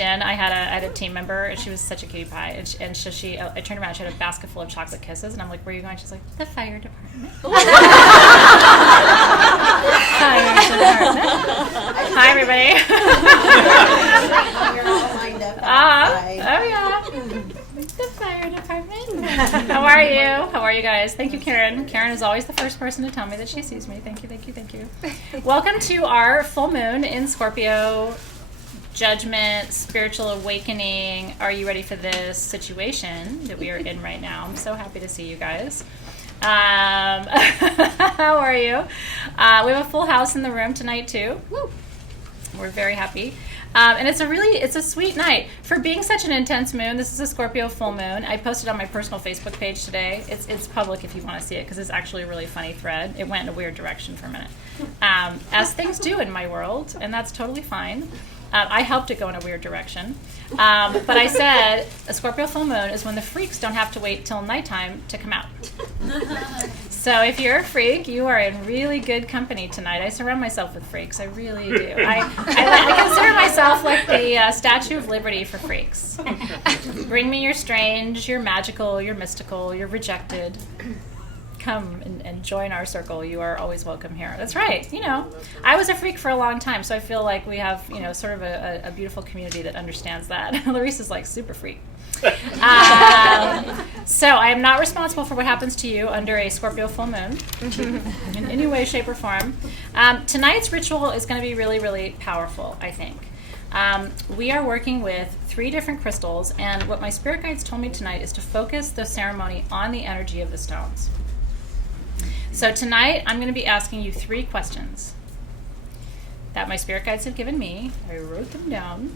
I had a team member, and she was such a cutie pie. And I turned around, she had a basket full of chocolate kisses, and I'm like, "Where are you going?" She's like, "The fire department." Hi, everybody. Oh yeah, the fire department. How are you? How are you guys? Thank you, Karen. Karen is always the first person to tell me that she sees me. Thank you, thank you, thank you. Welcome to our full moon in Scorpio. Judgment, spiritual awakening. Are you ready for this situation that we are in right now? I'm so happy to see you guys. How are you? We have a full house in the room tonight too. Woo. We're very happy. And it's a sweet night. For being such an intense moon, this is a Scorpio full moon. I posted on my personal Facebook page today. It's public if you want to see it, because it's actually a really funny thread. It went in a weird direction for a minute. As things do in my world, and that's totally fine. I helped it go in a weird direction. But I said a Scorpio full moon is when the freaks don't have to wait till nighttime to come out. So if you're a freak, you are in really good company tonight. I surround myself with freaks. I really do. I consider myself like the Statue of Liberty for freaks. Bring me your strange, your magical, your mystical, your rejected. Come and join our circle. You are always welcome here. That's right. I was a freak for a long time, so I feel like we have, sort of a beautiful community that understands that. Larissa's like super freak. So I am not responsible for what happens to you under a Scorpio full moon in any way, shape, or form. Tonight's ritual is going to be really, really powerful, I think. We are working with 3 different crystals, and what my spirit guides told me tonight is to focus the ceremony on the energy of the stones. So tonight, I'm going to be asking you 3 questions that my spirit guides have given me. I wrote them down.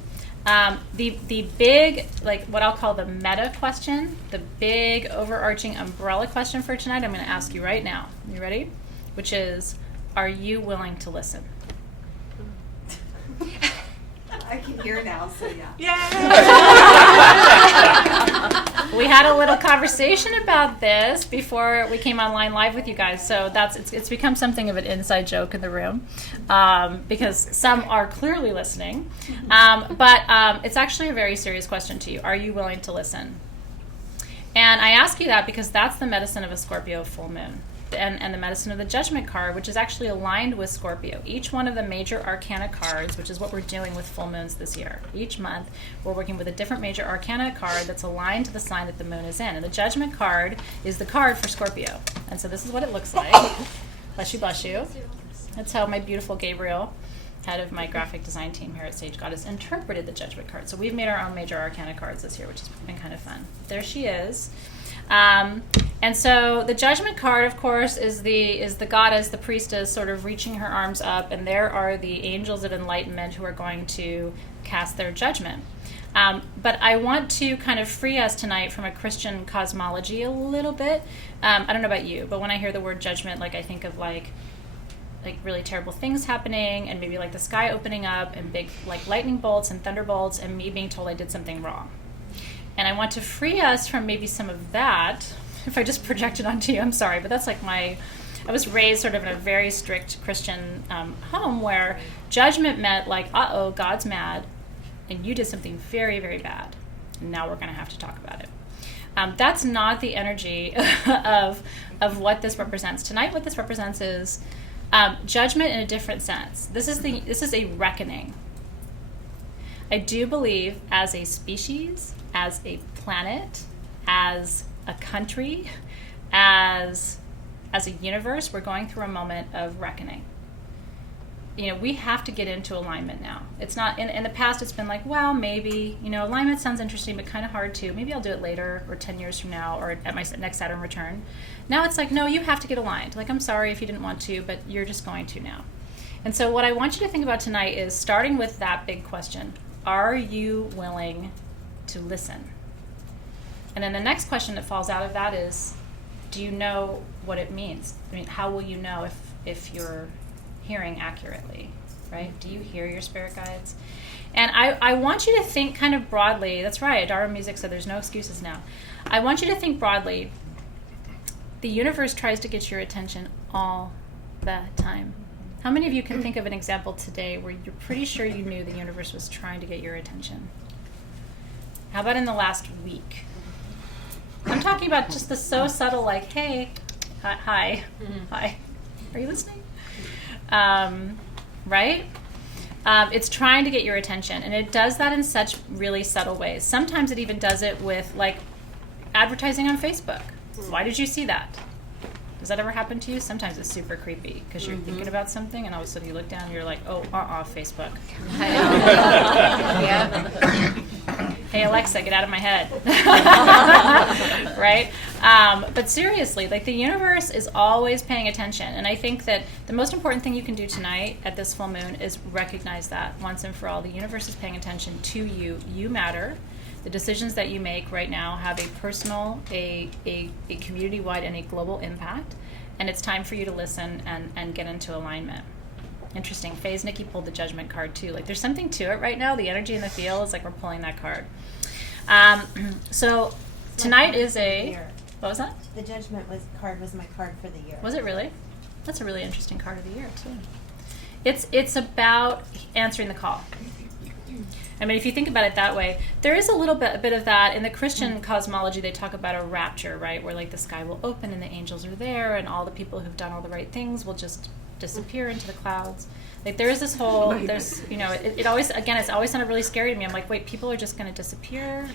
The big, like what I'll call the meta question, the big overarching umbrella question for tonight, I'm going to ask you right now. You ready? Which is, are you willing to listen? I can hear now, so yeah. Yay! We had a little conversation about this before we came online live with you guys, so it's become something of an inside joke in the room, because some are clearly listening, but it's actually a very serious question to you. Are you willing to listen? And I ask you that because that's the medicine of a Scorpio full moon. And the medicine of the Judgment card, which is actually aligned with Scorpio. Each one of the major arcana cards, which is what we're doing with full moons this year. Each month, we're working with a different major arcana card that's aligned to the sign that the moon is in. And the Judgment card is the card for Scorpio. And so this is what it looks like. Bless you, bless you. That's how my beautiful Gabriel, head of my graphic design team here at Sage Goddess, interpreted the Judgment card. So we've made our own major arcana cards this year, which has been kind of fun. There she is. And so the Judgment card, of course, is the goddess, the priestess, sort of reaching her arms up, and there are the angels of enlightenment who are going to cast their judgment. But I want to kind of free us tonight from a Christian cosmology a little bit. I don't know about you, but when I hear the word judgment, I think of like really terrible things happening, and maybe like the sky opening up, and big like lightning bolts and thunderbolts, and me being told I did something wrong. And I want to free us from maybe some of that. If I just project it onto you, I'm sorry, but that's like I was raised sort of in a very strict Christian home where judgment meant like, uh-oh, God's mad, and you did something very, very bad. And now we're going to have to talk about it. That's not the energy of what this represents. Tonight, what this represents is judgment in a different sense. This is a reckoning. I do believe as a species, as a planet, as a country, as a universe, we're going through a moment of reckoning. We have to get into alignment now. It's not, in the past it's been like, well, maybe, alignment sounds interesting, but kind of hard too. Maybe I'll do it later, or 10 years from now, or at my next Saturn return. Now it's like, no, you have to get aligned. Like, I'm sorry if you didn't want to, but you're just going to now. And so what I want you to think about tonight is starting with that big question. Are you willing to listen? And then the next question that falls out of that is, do you know what it means? I mean, how will you know if you're hearing accurately, right? Do you hear your spirit guides? And I want you to think kind of broadly. That's right, Adara Music said there's no excuses now. I want you to think broadly. The universe tries to get your attention all the time. How many of you can think of an example today where you're pretty sure you knew the universe was trying to get your attention? How about in the last week? I'm talking about just the so subtle, like, hey, hi, hi, are you listening? Right? It's trying to get your attention, and it does that in such really subtle ways. Sometimes it even does it with, like, advertising on Facebook. Why did you see that? Does that ever happen to you? Sometimes it's super creepy because you're thinking about something, and all of a sudden you look down and you're like, oh, Facebook. Hey, Alexa, get out of my head. Right? But seriously, like, the universe is always paying attention. And I think that the most important thing you can do tonight at this full moon is recognize that once and for all. The universe is paying attention to you. You matter. The decisions that you make right now have a personal, a community-wide, and a global impact. And it's time for you to listen and get into alignment. Interesting. Faye's Nikki pulled the Judgment card too. Like, there's something to it right now. The energy in the field is like we're pulling that card. So tonight is what was that? The Judgment card was my card for the year. Was it really? That's a really interesting card of the year too. It's about answering the call. I mean, if you think about it that way, there is a bit of that. In the Christian cosmology, they talk about a rapture, right? Where, like, the sky will open and the angels are there and all the people who've done all the right things will just disappear into the clouds. Like, there is this whole, it always, again, it's always sounded really scary to me. I'm like, wait, people are just going to disappear?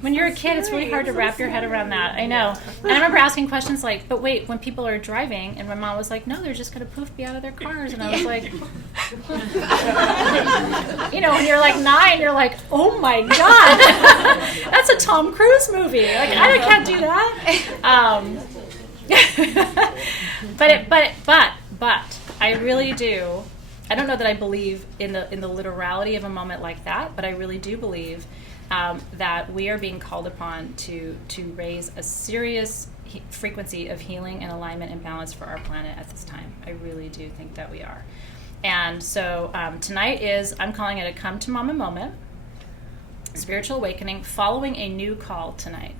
When you're a kid, it's really hard to wrap your head around that. I know. And I remember asking questions like, but wait, when people are driving, and my mom was like, no, they're just going to poof, be out of their cars. And I was like, when you're like 9, you're like, oh my God, that's a Tom Cruise movie. Like, I can't do that. But I really do. I don't know that I believe in the literality of a moment like that, but I really do believe that we are being called upon to raise a serious frequency of healing and alignment and balance for our planet at this time. I really do think that we are. And so tonight I'm calling it a come to mama moment, spiritual awakening, following a new call tonight.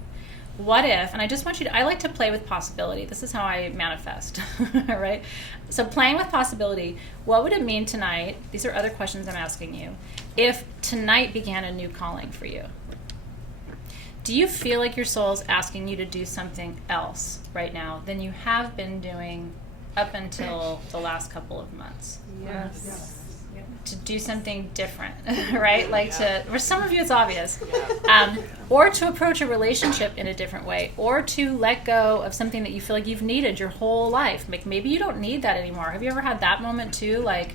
What if, and I just want you to, I like to play with possibility. This is how I manifest, right? So playing with possibility, what would it mean tonight? These are other questions I'm asking you. If tonight began a new calling for you, do you feel like your soul's asking you to do something else right now than you have been doing up until the last couple of months? Yes. To do something different, right? Like for some of you it's obvious. Or to approach a relationship in a different way, or to let go of something that you feel like you've needed your whole life. Like, maybe you don't need that anymore. Have you ever had that moment too? Like,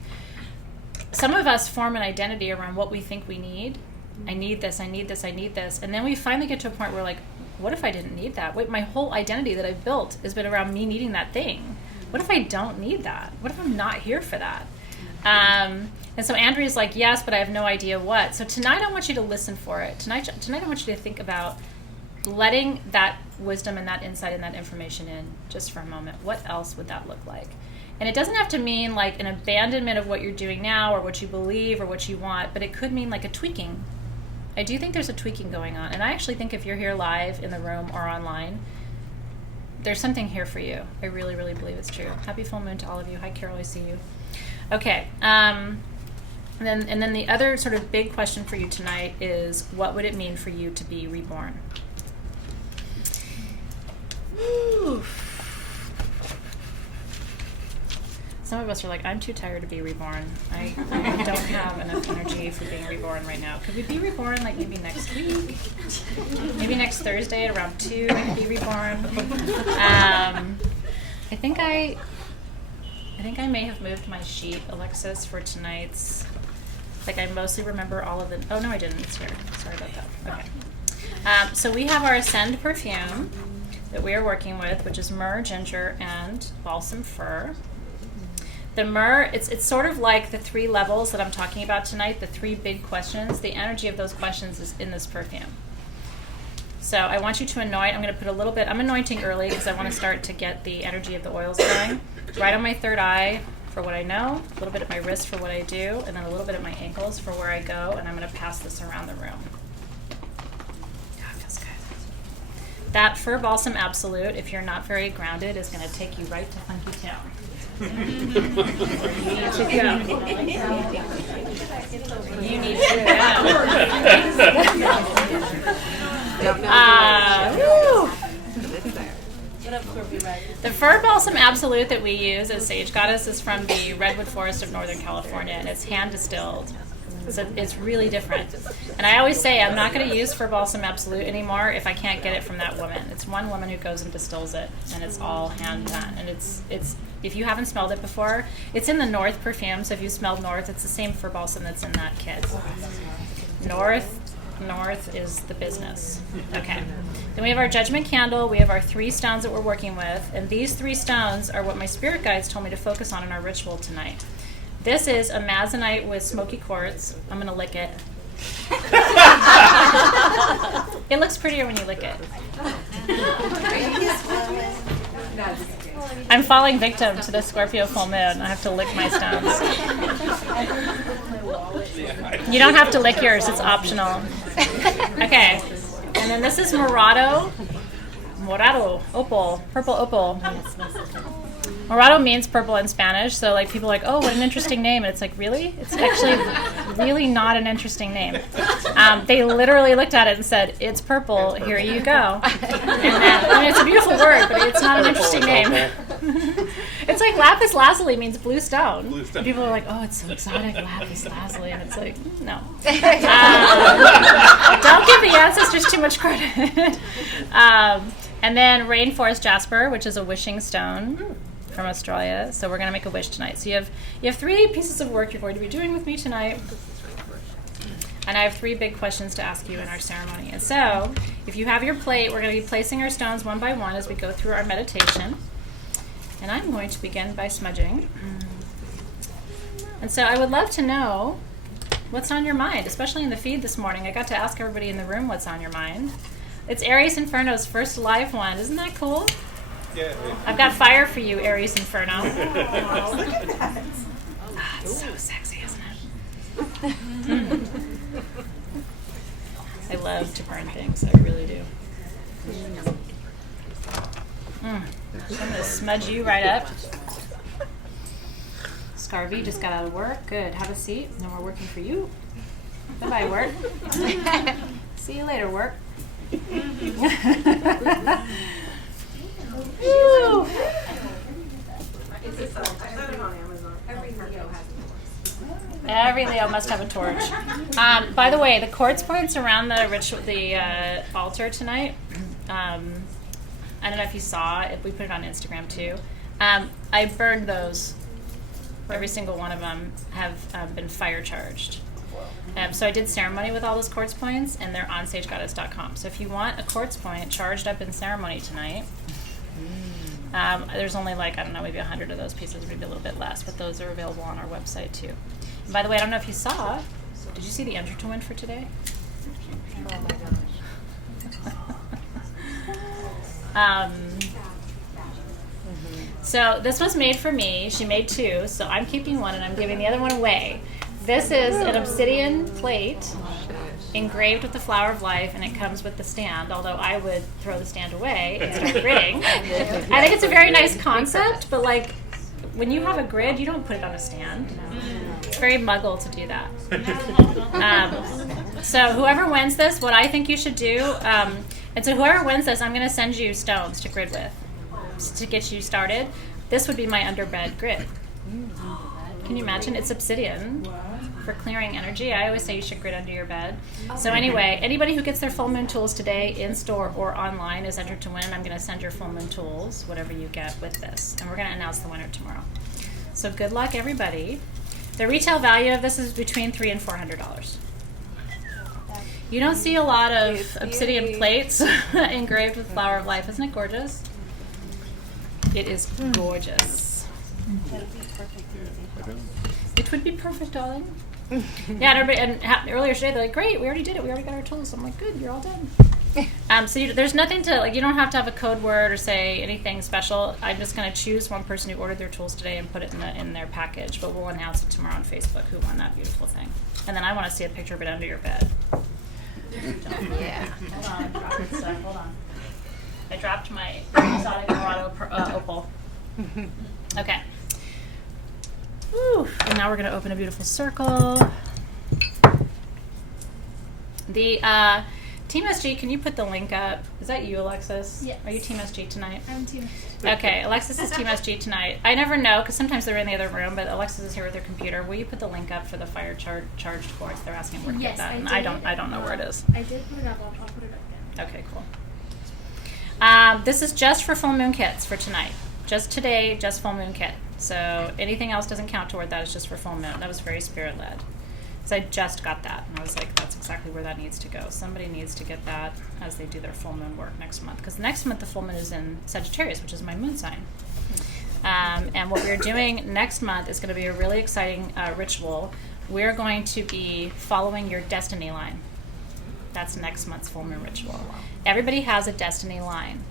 some of us form an identity around what we think we need. I need this, I need this, I need this. And then we finally get to a point where, like, what if I didn't need that? Wait, my whole identity that I've built has been around me needing that thing. What if I don't need that? What if I'm not here for that? And so Andrea's like, yes, but I have no idea what. So tonight I want you to listen for it. Tonight I want you to think about letting that wisdom and that insight and that information in just for a moment. What else would that look like? And it doesn't have to mean like an abandonment of what you're doing now or what you believe or what you want, but it could mean like a tweaking. I do think there's a tweaking going on. And I actually think if you're here live in the room or online, there's something here for you. I really, really believe it's true. Happy full moon to all of you. Hi, Carol, I see you. Okay. And then the other sort of big question for you tonight is, what would it mean for you to be reborn? Whew. Some of us are like, I'm too tired to be reborn. I don't have enough energy for being reborn right now. Could we be reborn like maybe next week? Maybe next Thursday at around 2 I could be reborn. I think I may have moved my sheet, Alexis, for tonight's. Like, I mostly remember all of the. Oh no, I didn't. It's here. Sorry about that. Okay. So we have our Ascend perfume that we are working with, which is myrrh, ginger, and balsam fir. The myrrh, it's sort of like the 3 levels that I'm talking about tonight. The 3 big questions. The energy of those questions is in this perfume. So I want you to anoint. I'm going to put a little bit. I'm anointing early because I want to start to get the energy of the oils going. Right on my third eye for what I know, a little bit at my wrist for what I do, and then a little bit at my ankles for where I go, and I'm going to pass this around the room. God, feels good. That Fir Balsam Absolute, if you're not very grounded, is going to take you right to Funky Town. You need to go. You need to go. balsam absolute that we use as Sage Goddess is from the redwood forest of Northern California, and it's hand distilled. So it's really different. And I always say I'm not going to use for balsam absolute anymore if I can't get it from that woman. It's one woman who goes and distills it, and it's all hand done. And it's if you haven't smelled it before, it's in the North perfume. So if you smelled North, it's the same for balsam that's in that kit. North is the business. Okay. Then we have our Judgment candle. We have our 3 stones that we're working with. And these 3 stones are what my spirit guides told me to focus on in our ritual tonight. This is a Amazonite with smoky quartz. I'm going to lick it. It looks prettier when you lick it. I'm falling victim to the Scorpio full moon. I have to lick my stones. You don't have to lick yours. It's optional. Okay. And then this is Morado, opal, purple opal. Morado means purple in Spanish, so like people are like, oh, what an interesting name. And it's like, really? It's actually really not an interesting name. They literally looked at it and said, it's purple, here you go. And then, I mean, it's a beautiful word, but it's not an interesting name. It's like lapis lazuli means blue stone. And people are like, oh, it's so exotic, lapis lazuli. And it's like, no. Don't give the ancestors too much credit. And then rainforest jasper, which is a wishing stone from Australia. So we're going to make a wish tonight. So you have 3 pieces of work you're going to be doing with me tonight. And I have 3 big questions to ask you in our ceremony. And so if you have your plate, we're going to be placing our stones one by one as we go through our meditation. And I'm going to begin by smudging. And so I would love to know what's on your mind, especially in the feed this morning. I got to ask everybody in the room what's on your mind. It's Aries Inferno's first live one. Isn't that cool? Yeah. I've got fire for you, Aries Inferno. Oh, look at that. It's so sexy, isn't it? I love to burn things. I really do. So I'm going to smudge you right up. Scarvy just got out of work. Good. Have a seat. No more working for you. Bye-bye, work. See you later, work. Woo. Every Leo must have a torch. By the way, the quartz points around the altar tonight. I don't know if you saw it. We put it on Instagram too. I burned those. Every single one of them have been fire charged. So I did ceremony with all those quartz points, and they're on sagegoddess.com. So if you want a quartz point charged up in ceremony tonight, there's only like, I don't know, maybe 100 of those pieces, maybe a little bit less, but those are available on our website too. And by the way, I don't know if you saw, did you see the Enter to Win for today? Oh my gosh. So this was made for me. She made 2, so I'm keeping one and I'm giving the other one away. This is an obsidian plate engraved with the flower of life, and it comes with the stand, although I would throw the stand away and start gridding. I think it's a very nice concept, but like when you have a grid, you don't put it on a stand. It's very muggle to do that. So whoever wins this, what I think you should do, and so whoever wins this, I'm going to send you stones to grid with to get you started. This would be my underbed grid. Can you imagine? It's obsidian for clearing energy. I always say you should grid under your bed. So anyway, anybody who gets their full moon tools today in store or online is entered to win. I'm going to send your full moon tools, whatever you get with this. And we're going to announce the winner tomorrow. So good luck, everybody. The retail value of this is between $300 and $400. You don't see a lot of obsidian plates engraved with flower of life. Isn't it gorgeous? It is gorgeous. It would be perfect, darling. Yeah, and everybody, earlier today they're like, "Great, we already did it. We already got our tools." I'm like, "Good, you're all done." So there's nothing to like. You don't have to have a code word or say anything special. I'm just going to choose one person who ordered their tools today and put it in their package. But we'll announce it tomorrow on Facebook who won that beautiful thing. And then I want to see a picture of it under your bed. Yeah. Hold on. I dropped my exotic Morado opal. Okay. Whew. And now we're going to open a beautiful circle. The Team SG, can you put the link up? Is that you, Alexis? Yes. Are you Team SG tonight? I'm Team. Okay, Alexis is Team SG tonight. I never know because sometimes they're in the other room, but Alexis is here with her computer. Will you put the link up for the fire charged course? They're asking where to get that, and I don't know where it is. I did put it up. I'll put it up again. Okay, cool. This is just for full moon kits for tonight. Just today, just full moon kit. So anything else doesn't count toward that. It's just for full moon. That was very spirit led. So I just got that, and I was like, that's exactly where that needs to go. Somebody needs to get that as they do their full moon work next month. Because next month the full moon is in Sagittarius, which is my moon sign. And what we're doing next month is going to be a really exciting ritual. We're going to be following your destiny line. That's next month's full moon ritual. Everybody has a destiny line.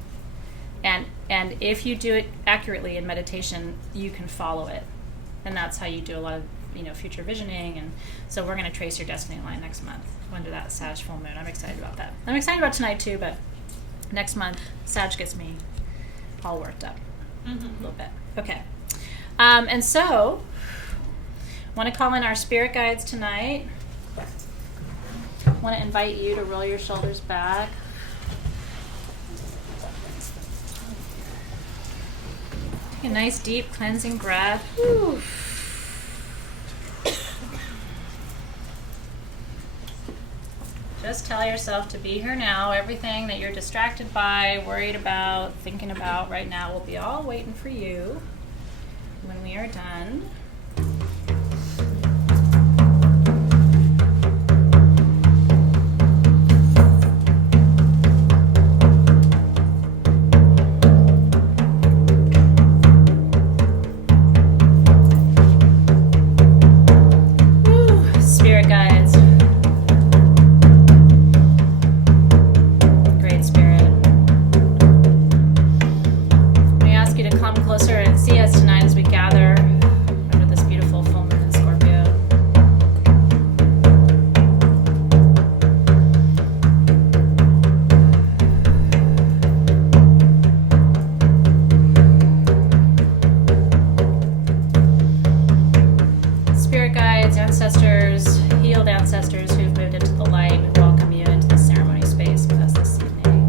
And if you do it accurately in meditation, you can follow it. And that's how you do a lot of future visioning. And so we're going to trace your destiny line next month under that Sag full moon. I'm excited about that. I'm excited about tonight too, but next month Sag gets me all worked up a little bit. Okay. And so want to call in our spirit guides tonight. Want to invite you to roll your shoulders back. Take a nice deep cleansing breath. Whew. Just tell yourself to be here now. Everything that you're distracted by, worried about, thinking about right now will be all waiting for you when we are done. Spirit guides. Great spirit. We ask you to come closer and see us tonight as we gather under this beautiful full moon in Scorpio. Spirit guides, ancestors, healed ancestors who've moved into the light, we welcome you into the ceremony space with us this evening.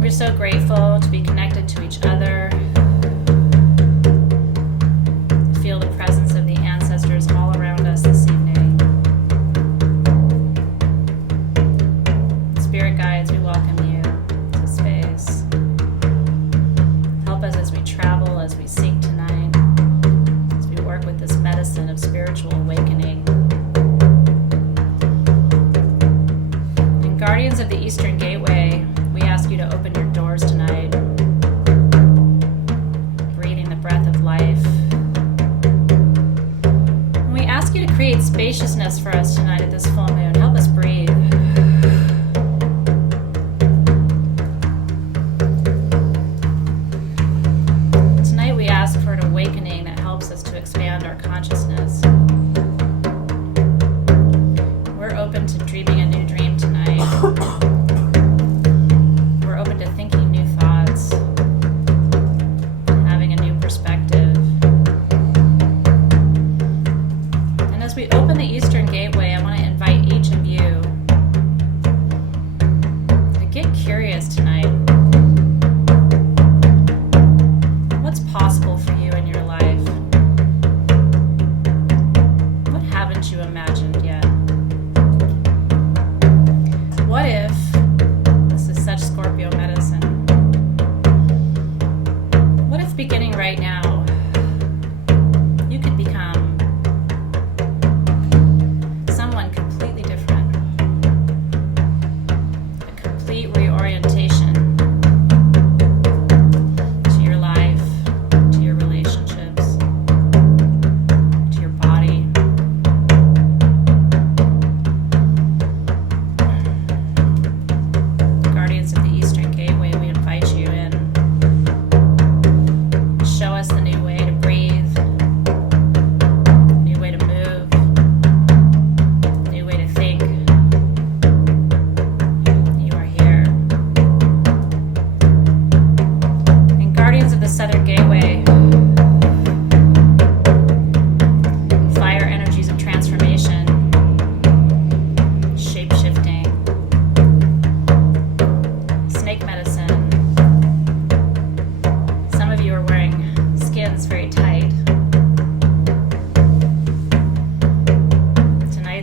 We're so grateful to be connected to each other, feel the presence of the ancestors all around us this evening. Spirit guides, we welcome you to space. Help us as we travel, as we seek tonight, as we work with this medicine of spiritual awakening. And Guardians of the Eastern Gateway, we ask you to open your doors tonight, breathing the breath of life. And we ask you to create spaciousness for us tonight at this full moon. Help us breathe. Tonight we ask for an awakening that helps us to expand our consciousness. We're open to dreaming a new dream tonight. We're open to thinking new thoughts, having a new perspective. And as we open the Eastern Gateway, I want to invite each of you to get curious tonight. What's possible for you in your life?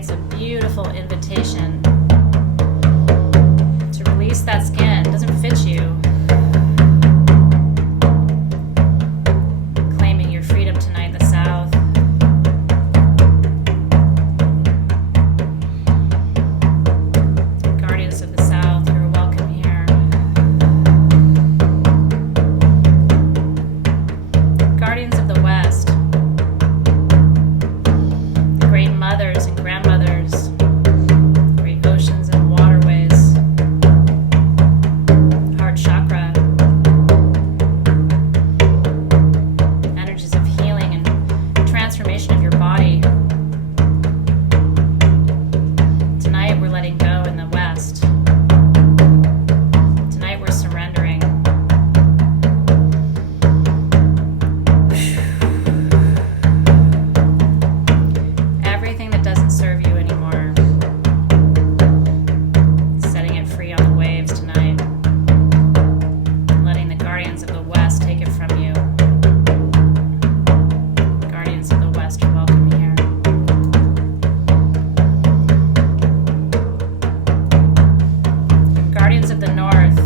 creates a beautiful invitation to release that skin. It doesn't fit you. Claiming your freedom tonight in the South. Guardians of the South, you're welcome here. Guardians of the West. The great mothers and grandmothers. Great oceans and waterways. Heart chakra. Energies of healing and transformation of your body. Tonight we're letting go in the West. Tonight we're surrendering. Everything that doesn't serve you anymore. Setting it free on the waves tonight. Letting the guardians of the West take it from you. Guardians of the West are welcome here. Guardians of the North.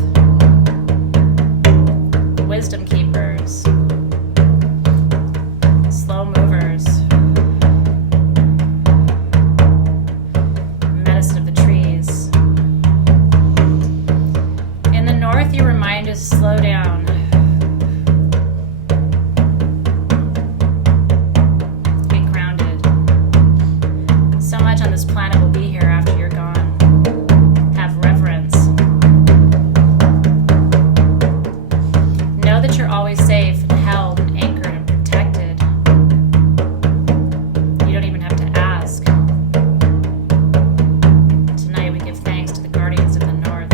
Wisdom keepers. Slow movers. Medicine of the trees. In the North, you're reminded to slow down. Get grounded. So much on this planet will be here after you're gone. Have reverence. Know that you're always safe and held and anchored and protected. You don't even have to ask. Tonight we give thanks to the guardians of the North.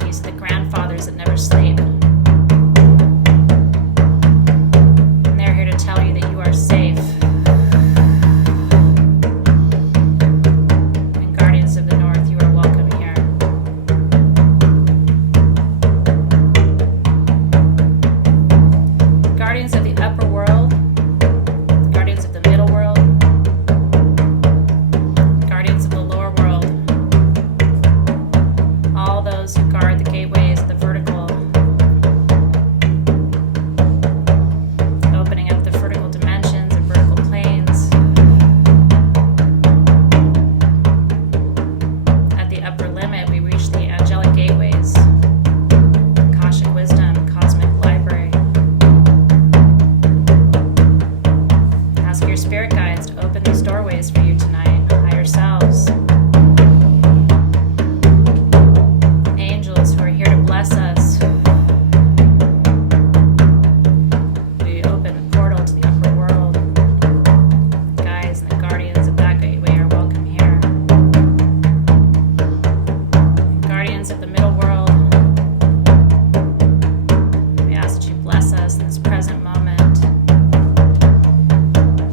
These are the grandfathers that never sleep. And they're here to tell you that you are safe. And guardians of the North, you are welcome here. Guardians of the upper world, guardians of the middle world, guardians of the lower world, all those who guard the gateways of the vertical, opening up the vertical dimensions and vertical planes. At the upper limit, we reach the angelic gateways, Akashic wisdom, cosmic library. Ask your spirit guides to open these doorways for you tonight. Higher selves. Angels who are here to bless us. We open the portal to the upper world. Guides and the guardians of that gateway are welcome here. Guardians of the middle world. We ask that you bless us in this present moment.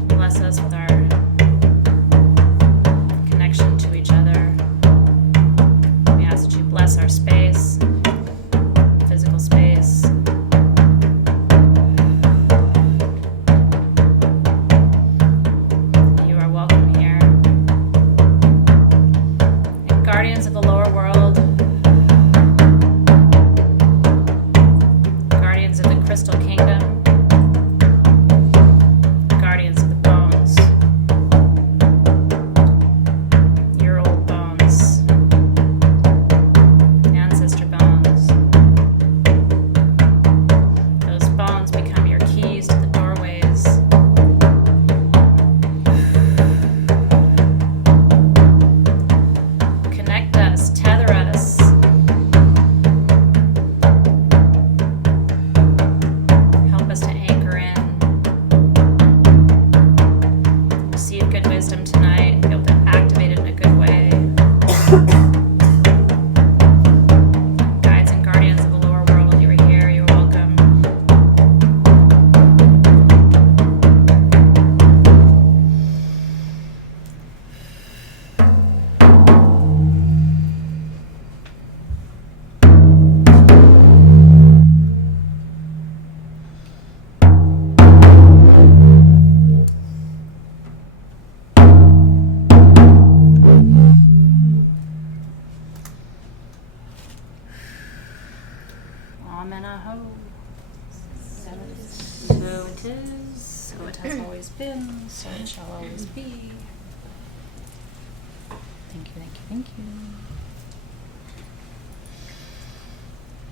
Bless us with our so it shall always be. Thank you, thank you, thank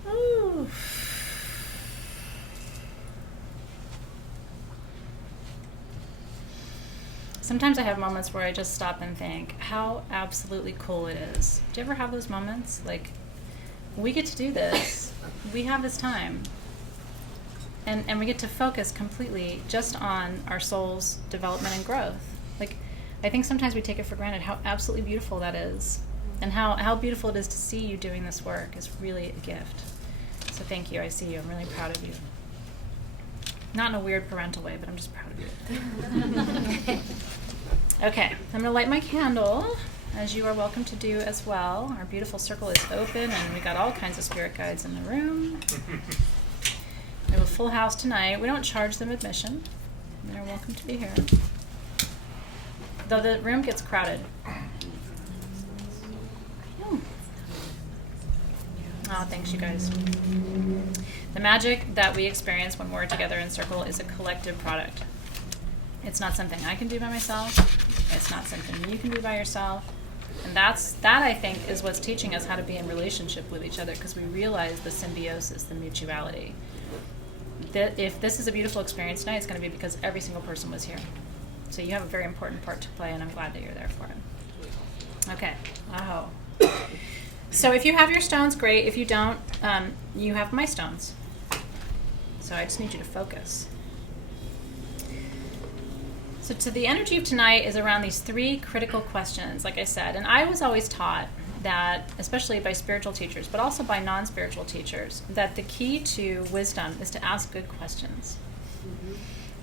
you. Ooh. Sometimes I have moments where I just stop and think how absolutely cool it is. Do you ever have those moments? Like, we get to do this. We have this time. And we get to focus completely just on our soul's development and growth. Like, I think sometimes we take it for granted how absolutely beautiful that is. And how beautiful it is to see you doing this work is really a gift. So thank you. I see you. I'm really proud of you. Not in a weird parental way, but I'm just proud of you. Okay, I'm going to light my candle, as you are welcome to do as well. Our beautiful circle is open, and we got all kinds of spirit guides in the room. We have a full house tonight. We don't charge them admission. They're welcome to be here. Though the room gets crowded. Oh, thanks, you guys. The magic that we experience when we're together in circle is a collective product. It's not something I can do by myself. It's not something you can do by yourself. And that, I think, is what's teaching us how to be in relationship with each other, because we realize the symbiosis, the mutuality. That if this is a beautiful experience tonight, it's going to be because every single person was here. So you have a very important part to play, and I'm glad that you're there for it. Okay. Oh. So if you have your stones, great. If you don't, you have my stones. So I just need you to focus. So to the energy of tonight is around these 3 critical questions, like I said. And I was always taught that, especially by spiritual teachers, but also by non-spiritual teachers, that the key to wisdom is to ask good questions. Mm-hmm.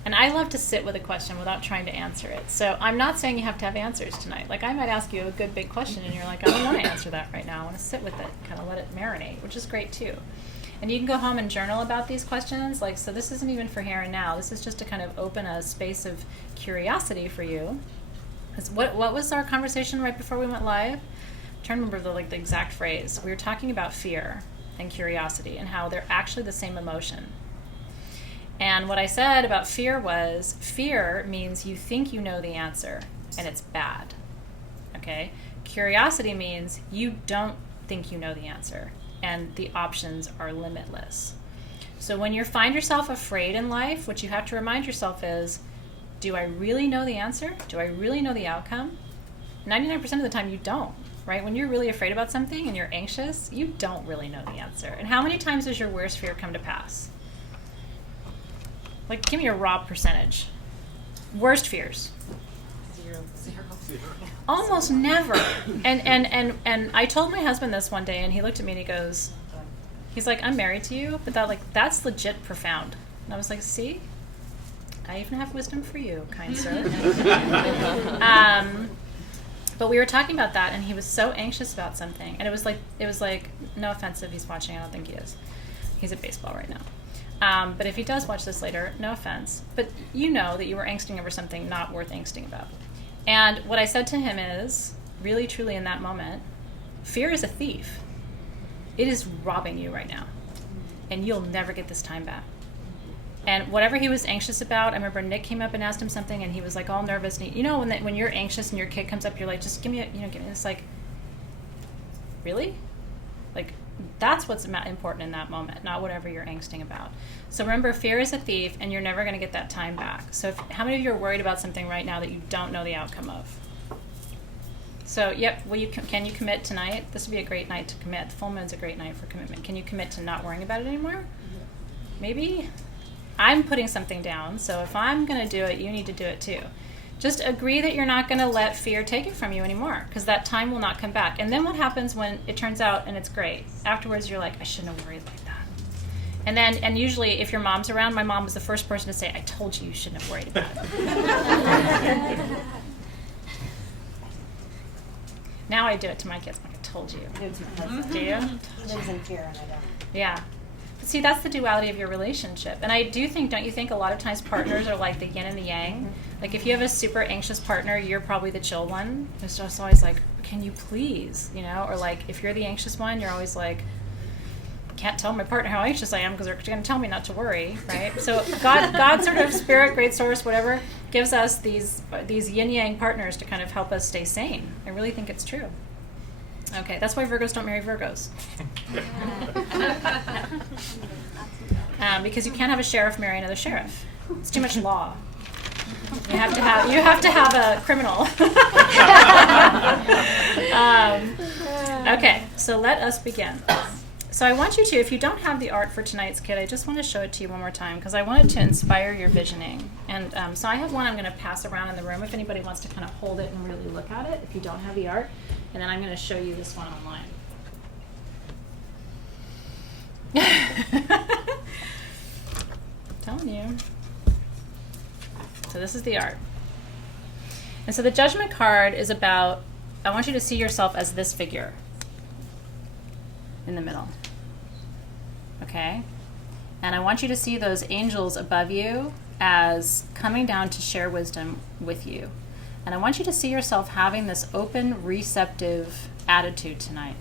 And I love to sit with a question without trying to answer it. So I'm not saying you have to have answers tonight. Like, I might ask you a good big question and you're like, I don't want to answer that right now. I want to sit with it, kind of let it marinate, which is great too. And you can go home and journal about these questions. Like, so this isn't even for here and now. This is just to kind of open a space of curiosity for you. What was our conversation right before we went live? I'm trying to remember the exact phrase. We were talking about fear and curiosity and how they're actually the same emotion. And what I said about fear was, fear means you think you know the answer and it's bad. Okay? Curiosity means you don't think you know the answer and the options are limitless. So when you find yourself afraid in life, what you have to remind yourself is, do I really know the answer? Do I really know the outcome? 99% of the time you don't, right? When you're really afraid about something and you're anxious, you don't really know the answer. And how many times does your worst fear come to pass? Like, give me a raw percentage. Worst fears. Zero. Almost never. And I told my husband this one day, and he looked at me and he goes, he's like, I'm married to you, but that's legit profound. And I was like, see? I even have wisdom for you, kind sir. But we were talking about that, and he was so anxious about something. And it was like, no offense if he's watching, I don't think he is. He's at baseball right now. But if he does watch this later, no offense. But you know that you were angsting over something not worth angsting about. And what I said to him is, really, truly in that moment, fear is a thief. It is robbing you right now. And you'll never get this time back. And whatever he was anxious about, I remember Nick came up and asked him something, and he was like all nervous. And you know, when you're anxious and your kid comes up, you're like, just give me this. Like, really? Like, that's what's important in that moment, not whatever you're angsting about. So remember, fear is a thief, and you're never going to get that time back. So how many of you are worried about something right now that you don't know the outcome of? So, yep, can you commit tonight? This would be a great night to commit. The full moon's a great night for commitment. Can you commit to not worrying about it anymore? Maybe? I'm putting something down, so if I'm going to do it, you need to do it too. Just agree that you're not going to let fear take it from you anymore, because that time will not come back. And then what happens when it turns out and it's great? Afterwards, you're like, I shouldn't have worried like that. And usually, if your mom's around, my mom was the first person to say, I told you shouldn't have worried about it. Now I do it to my kids. I'm like, I told you. Do it to my husband. Do you? He lives in fear and I don't. Yeah. But see, that's the duality of your relationship. And I do think, don't you think, a lot of times partners are like the yin and the yang? Like, if you have a super anxious partner, you're probably the chill one who's just always like, can you please, you know? Or like, if you're the anxious one, you're always like, can't tell my partner how anxious I am because they're going to tell me not to worry, right? So God sort of spirit, great source, whatever, gives us these yin-yang partners to kind of help us stay sane. I really think it's true. Okay, that's why Virgos don't marry Virgos. Because you can't have a sheriff marry another sheriff. It's too much law. You have to have a criminal. Okay, so let us begin. So I want you to, if you don't have the art for tonight's kit, I just want to show it to you one more time because I wanted to inspire your visioning. And so I have one I'm going to pass around in the room if anybody wants to kind of hold it and really look at it if you don't have the art. And then I'm going to show you this one online. Telling you. So this is the art. And so the Judgment card is about, I want you to see yourself as this figure in the middle. Okay? And I want you to see those angels above you as coming down to share wisdom with you. And I want you to see yourself having this open, receptive attitude tonight.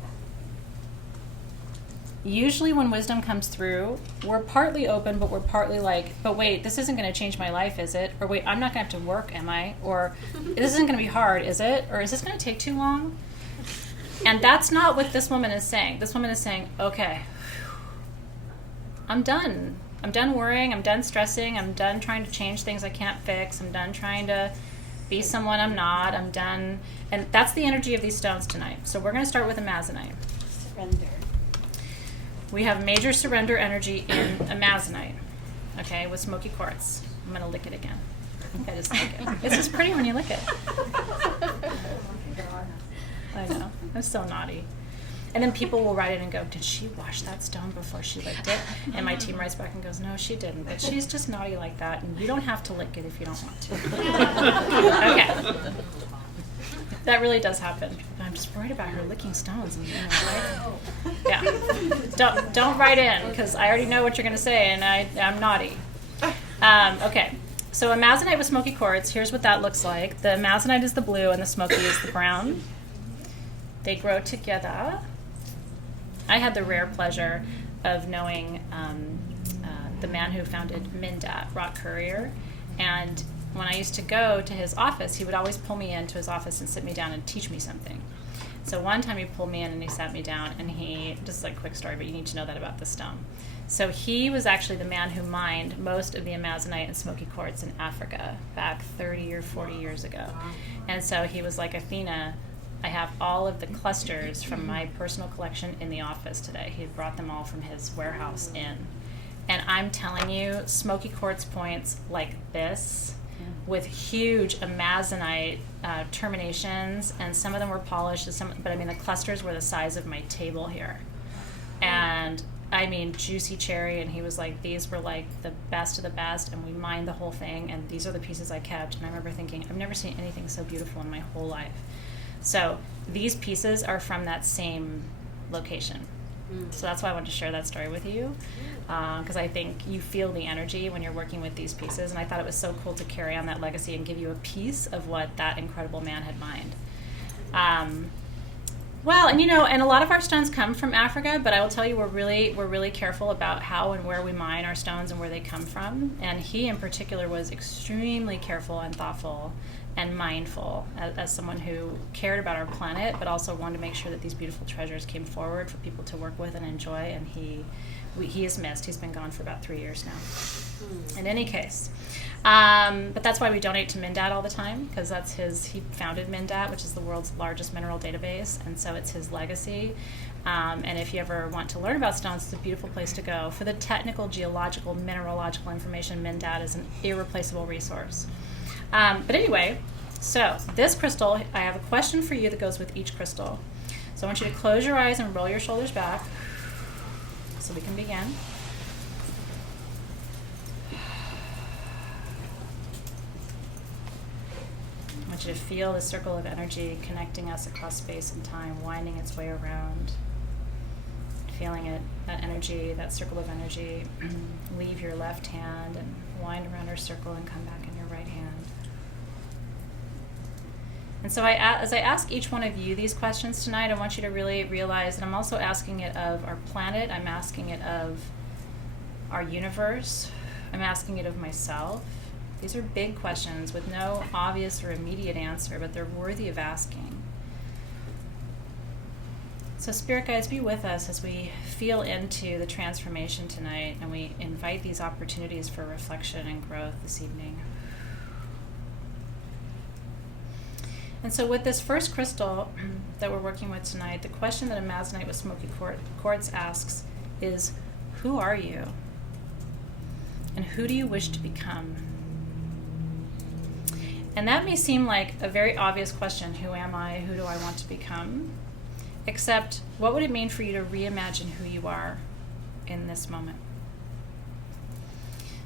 Usually when wisdom comes through, we're partly open, but we're partly like, but wait, this isn't going to change my life, is it? Or wait, I'm not going to have to work, am I? Or this isn't going to be hard, is it? Or is this going to take too long? And that's not what this woman is saying. This woman is saying, okay, I'm done. I'm done worrying. I'm done stressing. I'm done trying to change things I can't fix. I'm done trying to be someone I'm not. I'm done. And that's the energy of these stones tonight. So we're going to start with Amazonite. Surrender. We have major surrender energy in Amazonite, okay, with smoky quartz. I'm going to lick it again. I think I just like it. It's just pretty when you lick it. I know. I'm so naughty. And then people will write in and go, did she wash that stone before she licked it? And my team writes back and goes, no, she didn't. But she's just naughty like that, and you don't have to lick it if you don't want to. Okay. That really does happen. I'm just worried about her licking stones. And, right? Yeah. Don't write in, because I already know what you're going to say, and I'm naughty. Okay. So Amazonite with smoky quartz, here's what that looks like. The Amazonite is the blue, and the smoky is the brown. They grow together. I had the rare pleasure of knowing the man who founded Mindat, Rock Courier, and when I used to go to his office, he would always pull me into his office and sit me down and teach me something. So one time he pulled me in and he sat me down and just like a quick story, but you need to know that about the stone. So he was actually the man who mined most of the Amazonite and smoky quartz in Africa back 30 or 40 years ago. And so he was like, Athena, I have all of the clusters from my personal collection in the office today. He had brought them all from his warehouse in. And I'm telling you, smoky quartz points like this with huge Amazonite terminations, and some of them were polished, but I mean the clusters were the size of my table here. And I mean juicy cherry, and he was like, these were like the best of the best, and we mined the whole thing, and these are the pieces I kept. And I remember thinking, I've never seen anything so beautiful in my whole life. So these pieces are from that same location. So that's why I wanted to share that story with you, because I think you feel the energy when you're working with these pieces, and I thought it was so cool to carry on that legacy and give you a piece of what that incredible man had mined. Well, and and a lot of our stones come from Africa, but I will tell you we're really careful about how and where we mine our stones and where they come from. And he in particular was extremely careful and thoughtful and mindful as someone who cared about our planet, but also wanted to make sure that these beautiful treasures came forward for people to work with and enjoy. And he is missed. He's been gone for about 3 years now. In any case. But that's why we donate to Mindat all the time, because he founded Mindat, which is the world's largest mineral database, and so it's his legacy. And if you ever want to learn about stones, it's a beautiful place to go. For the technical, geological, mineralogical information, Mindat is an irreplaceable resource. But anyway, so this crystal, I have a question for you that goes with each crystal. So I want you to close your eyes and roll your shoulders back so we can begin. I want you to feel the circle of energy connecting us across space and time, winding its way around. Feeling it, that energy, that circle of energy, leave your left hand and wind around our circle and come back in your right hand. And so as I ask each one of you these questions tonight, I want you to really realize that I'm also asking it of our planet, I'm asking it of our universe, I'm asking it of myself, These are big questions with no obvious or immediate answer, but they're worthy of asking. So Spirit Guides, be with us as we feel into the transformation tonight, and we invite these opportunities for reflection and growth this evening. And so with this first crystal that we're working with tonight, the question that Amazonite with Smoky Quartz asks is, who are you? And who do you wish to become? And that may seem like a very obvious question. Who am I? Who do I want to become? Except, what would it mean for you to reimagine who you are in this moment?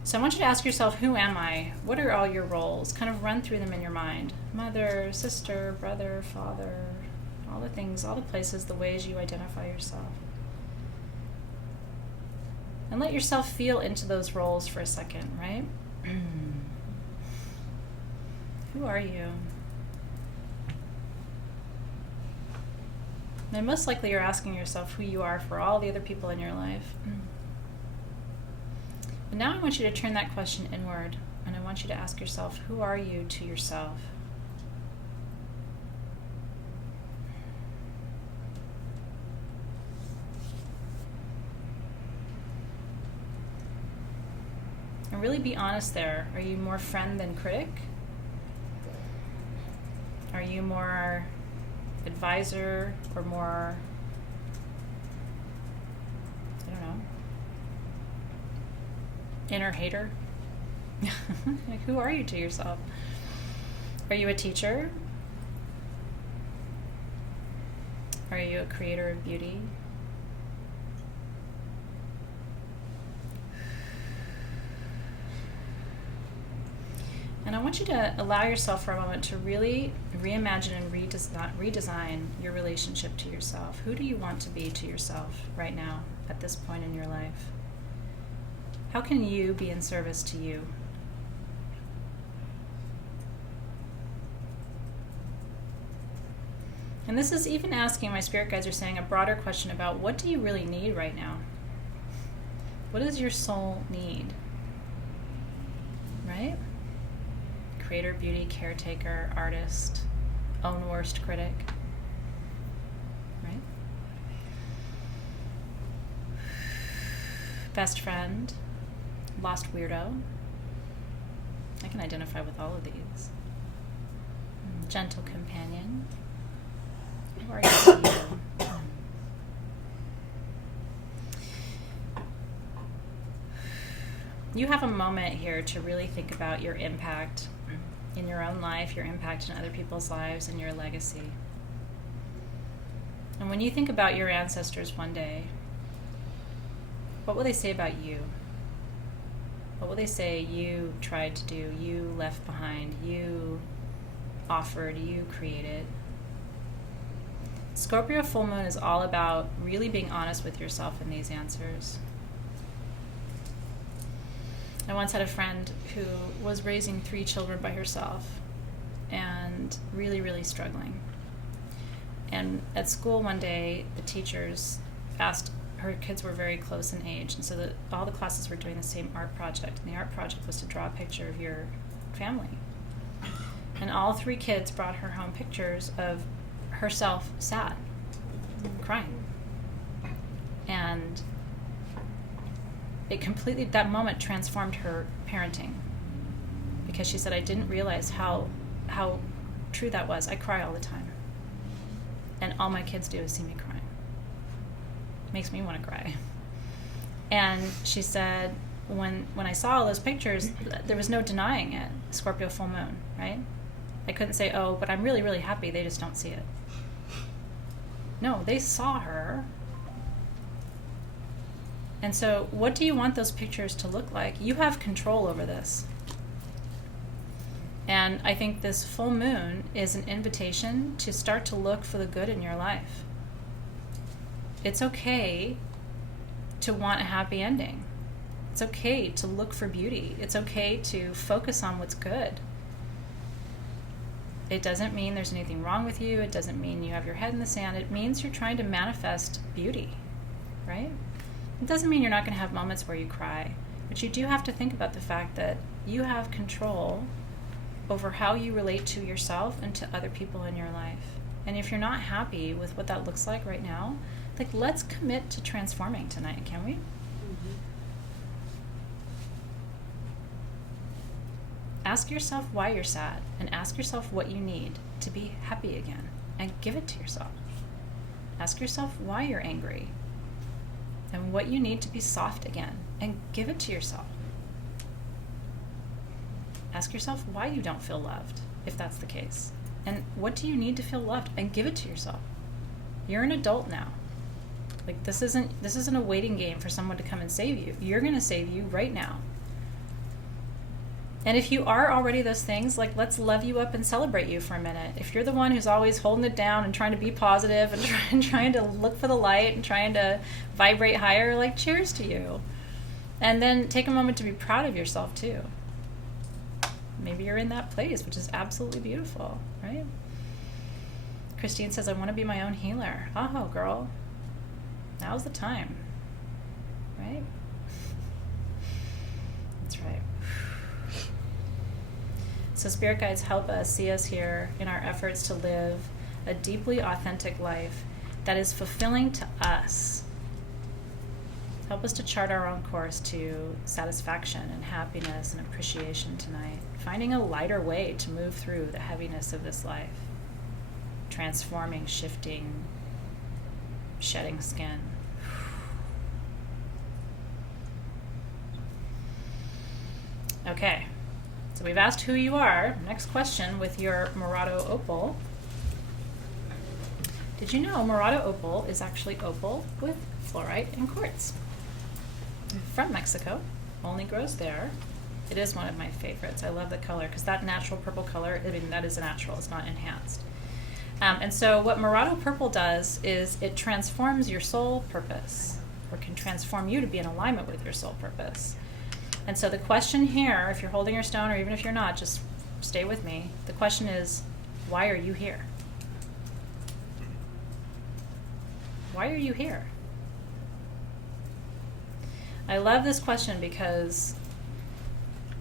So I want you to ask yourself, who am I? What are all your roles? Kind of run through them in your mind. Mother, sister, brother, father, all the things, all the places, the ways you identify yourself. And let yourself feel into those roles for a second, right? Who are you? And most likely you're asking yourself who you are for all the other people in your life. But now I want you to turn that question inward, and I want you to ask yourself, who are you to yourself? And really be honest there. Are you more friend than critic? Are you more advisor or more, I don't know, inner hater? Like, who are you to yourself? Are you a teacher? Are you a creator of beauty? And I want you to allow yourself for a moment to really reimagine and redesign your relationship to yourself. Who do you want to be to yourself right now, at this point in your life? How can you be in service to you? And this is even asking, my spirit guides are saying, a broader question about, what do you really need right now? What does your soul need? Right? Creator, beauty, caretaker, artist, own worst critic, right? Best friend, lost weirdo. I can identify with all of these. Gentle companion. Who are you to you? You have a moment here to really think about your impact in your own life, your impact in other people's lives, and your legacy. And when you think about your ancestors one day, what will they say about you? What will they say you tried to do, you left behind, you offered, you created? Scorpio full moon is all about really being honest with yourself in these answers. I once had a friend who was raising 3 children by herself and really, really struggling. And at school one day, the teachers asked, her kids were very close in age, and so all the classes were doing the same art project, and the art project was to draw a picture of your family. And all 3 kids brought her home pictures of herself sad, crying. And it completely, that moment transformed her parenting, because she said, I didn't realize how true that was. I cry all the time, and all my kids do is see me crying. Makes me want to cry. And she said, when I saw all those pictures, there was no denying it. Scorpio full moon, right? I couldn't say, oh, but I'm really, really happy, they just don't see it. No, they saw her. And so what do you want those pictures to look like? You have control over this. And I think this full moon is an invitation to start to look for the good in your life. It's okay to want a happy ending. It's okay to look for beauty. It's okay to focus on what's good. It doesn't mean there's anything wrong with you. It doesn't mean you have your head in the sand. It means you're trying to manifest beauty, right? It doesn't mean you're not going to have moments where you cry. But you do have to think about the fact that you have control over how you relate to yourself and to other people in your life. And if you're not happy with what that looks like right now, like, let's commit to transforming tonight, can we? Mm-hmm. Ask yourself why you're sad, and ask yourself what you need to be happy again, and give it to yourself. Ask yourself why you're angry, and what you need to be soft again, and give it to yourself. Ask yourself why you don't feel loved, if that's the case, and what do you need to feel loved, and give it to yourself. You're an adult now. Like, this isn't a waiting game for someone to come and save you. You're going to save you right now. And if you are already those things, like, let's love you up and celebrate you for a minute. If you're the one who's always holding it down and trying to be positive and trying to look for the light and trying to vibrate higher, like, cheers to you. And then take a moment to be proud of yourself too. Maybe you're in that place, which is absolutely beautiful, right? Christine says, I want to be my own healer. Oh, girl. Now's the time, right? That's right. So spirit guides help us, see us here in our efforts to live a deeply authentic life that is fulfilling to us. Help us to chart our own course to satisfaction and happiness and appreciation tonight, finding a lighter way to move through the heaviness of this life, transforming, shifting, shedding skin. Okay, so we've asked who you are. Next question with your Morado opal. Did you know Morado opal is actually opal with fluorite and quartz? From Mexico, only grows there. It is one of my favorites. I love the color because that natural purple color, I mean, that is a natural, it's not enhanced. And so what Morado purple does is it transforms your soul purpose, or can transform you to be in alignment with your soul purpose. And so the question here, if you're holding your stone or even if you're not, just stay with me. The question is, why are you here? Why are you here? I love this question because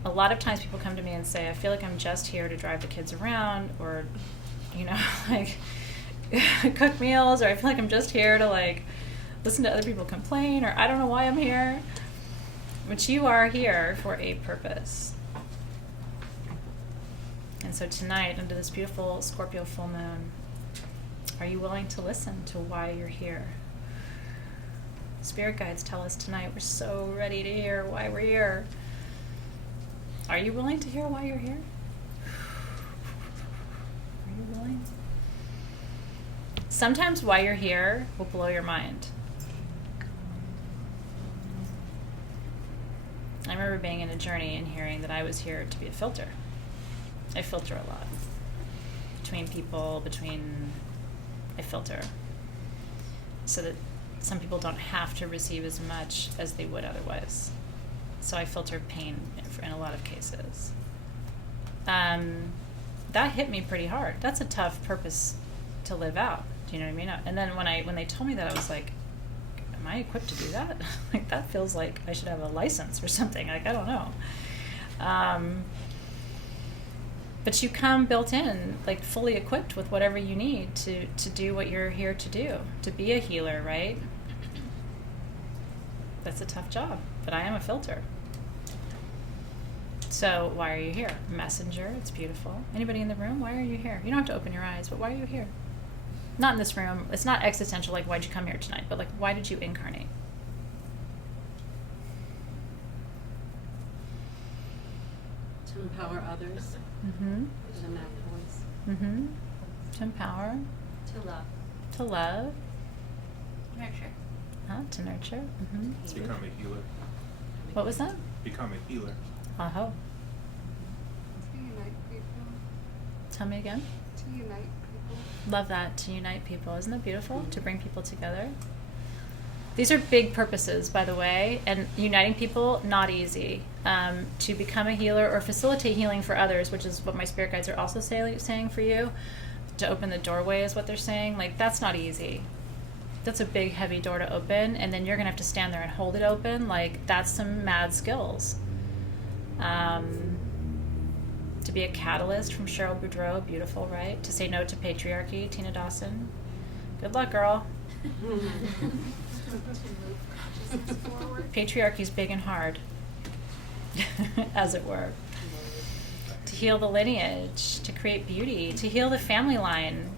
a lot of times people come to me and say, I feel like I'm just here to drive the kids around, or, you know, like cook meals, or I feel like I'm just here to, like, listen to other people complain, or I don't know why I'm here. But you are here for a purpose. And so tonight, under this beautiful Scorpio full moon, are you willing to listen to why you're here? Spirit guides tell us tonight we're so ready to hear why we're here. Are you willing to hear why you're here? Are you willing? Sometimes why you're here will blow your mind. I remember being in a journey and hearing that I was here to be a filter. I filter a lot. Between people, I filter. So that some people don't have to receive as much as they would otherwise. So I filter pain in a lot of cases. That hit me pretty hard. That's a tough purpose to live out. Do you know what I mean? And then when they told me that, I was like, am I equipped to do that? Like, that feels like I should have a license or something. Like, I don't know. But you come built in, like, fully equipped with whatever you need to do what you're here to do, to be a healer, right? That's a tough job, but I am a filter. So why are you here? Messenger, it's beautiful. Anybody in the room, why are you here? You don't have to open your eyes, but why are you here? Not in this room. It's not existential, like, why'd you come here tonight? But, like, why did you incarnate? To empower others. Mm-hmm. To enact voice. Mm-hmm. To empower. To love. To love. Nurture. To nurture. Mm-hmm. To become a healer. What was that? Become a healer. Uh-huh. To unite people. Tell me again. To unite people. Love that, to unite people. Isn't that beautiful? To bring people together. These are big purposes, by the way, and uniting people, not easy. To become a healer or facilitate healing for others, which is what my spirit guides are also saying for you, to open the doorway is what they're saying. Like, that's not easy. That's a big, heavy door to open, and then you're going to have to stand there and hold it open. Like, that's some mad skills. To be a catalyst from Cheryl Boudreau, beautiful, right? To say no to patriarchy, Tina Dawson. Good luck, girl. Patriarchy's big and hard, as it were. To heal the lineage, to create beauty, to heal the family line,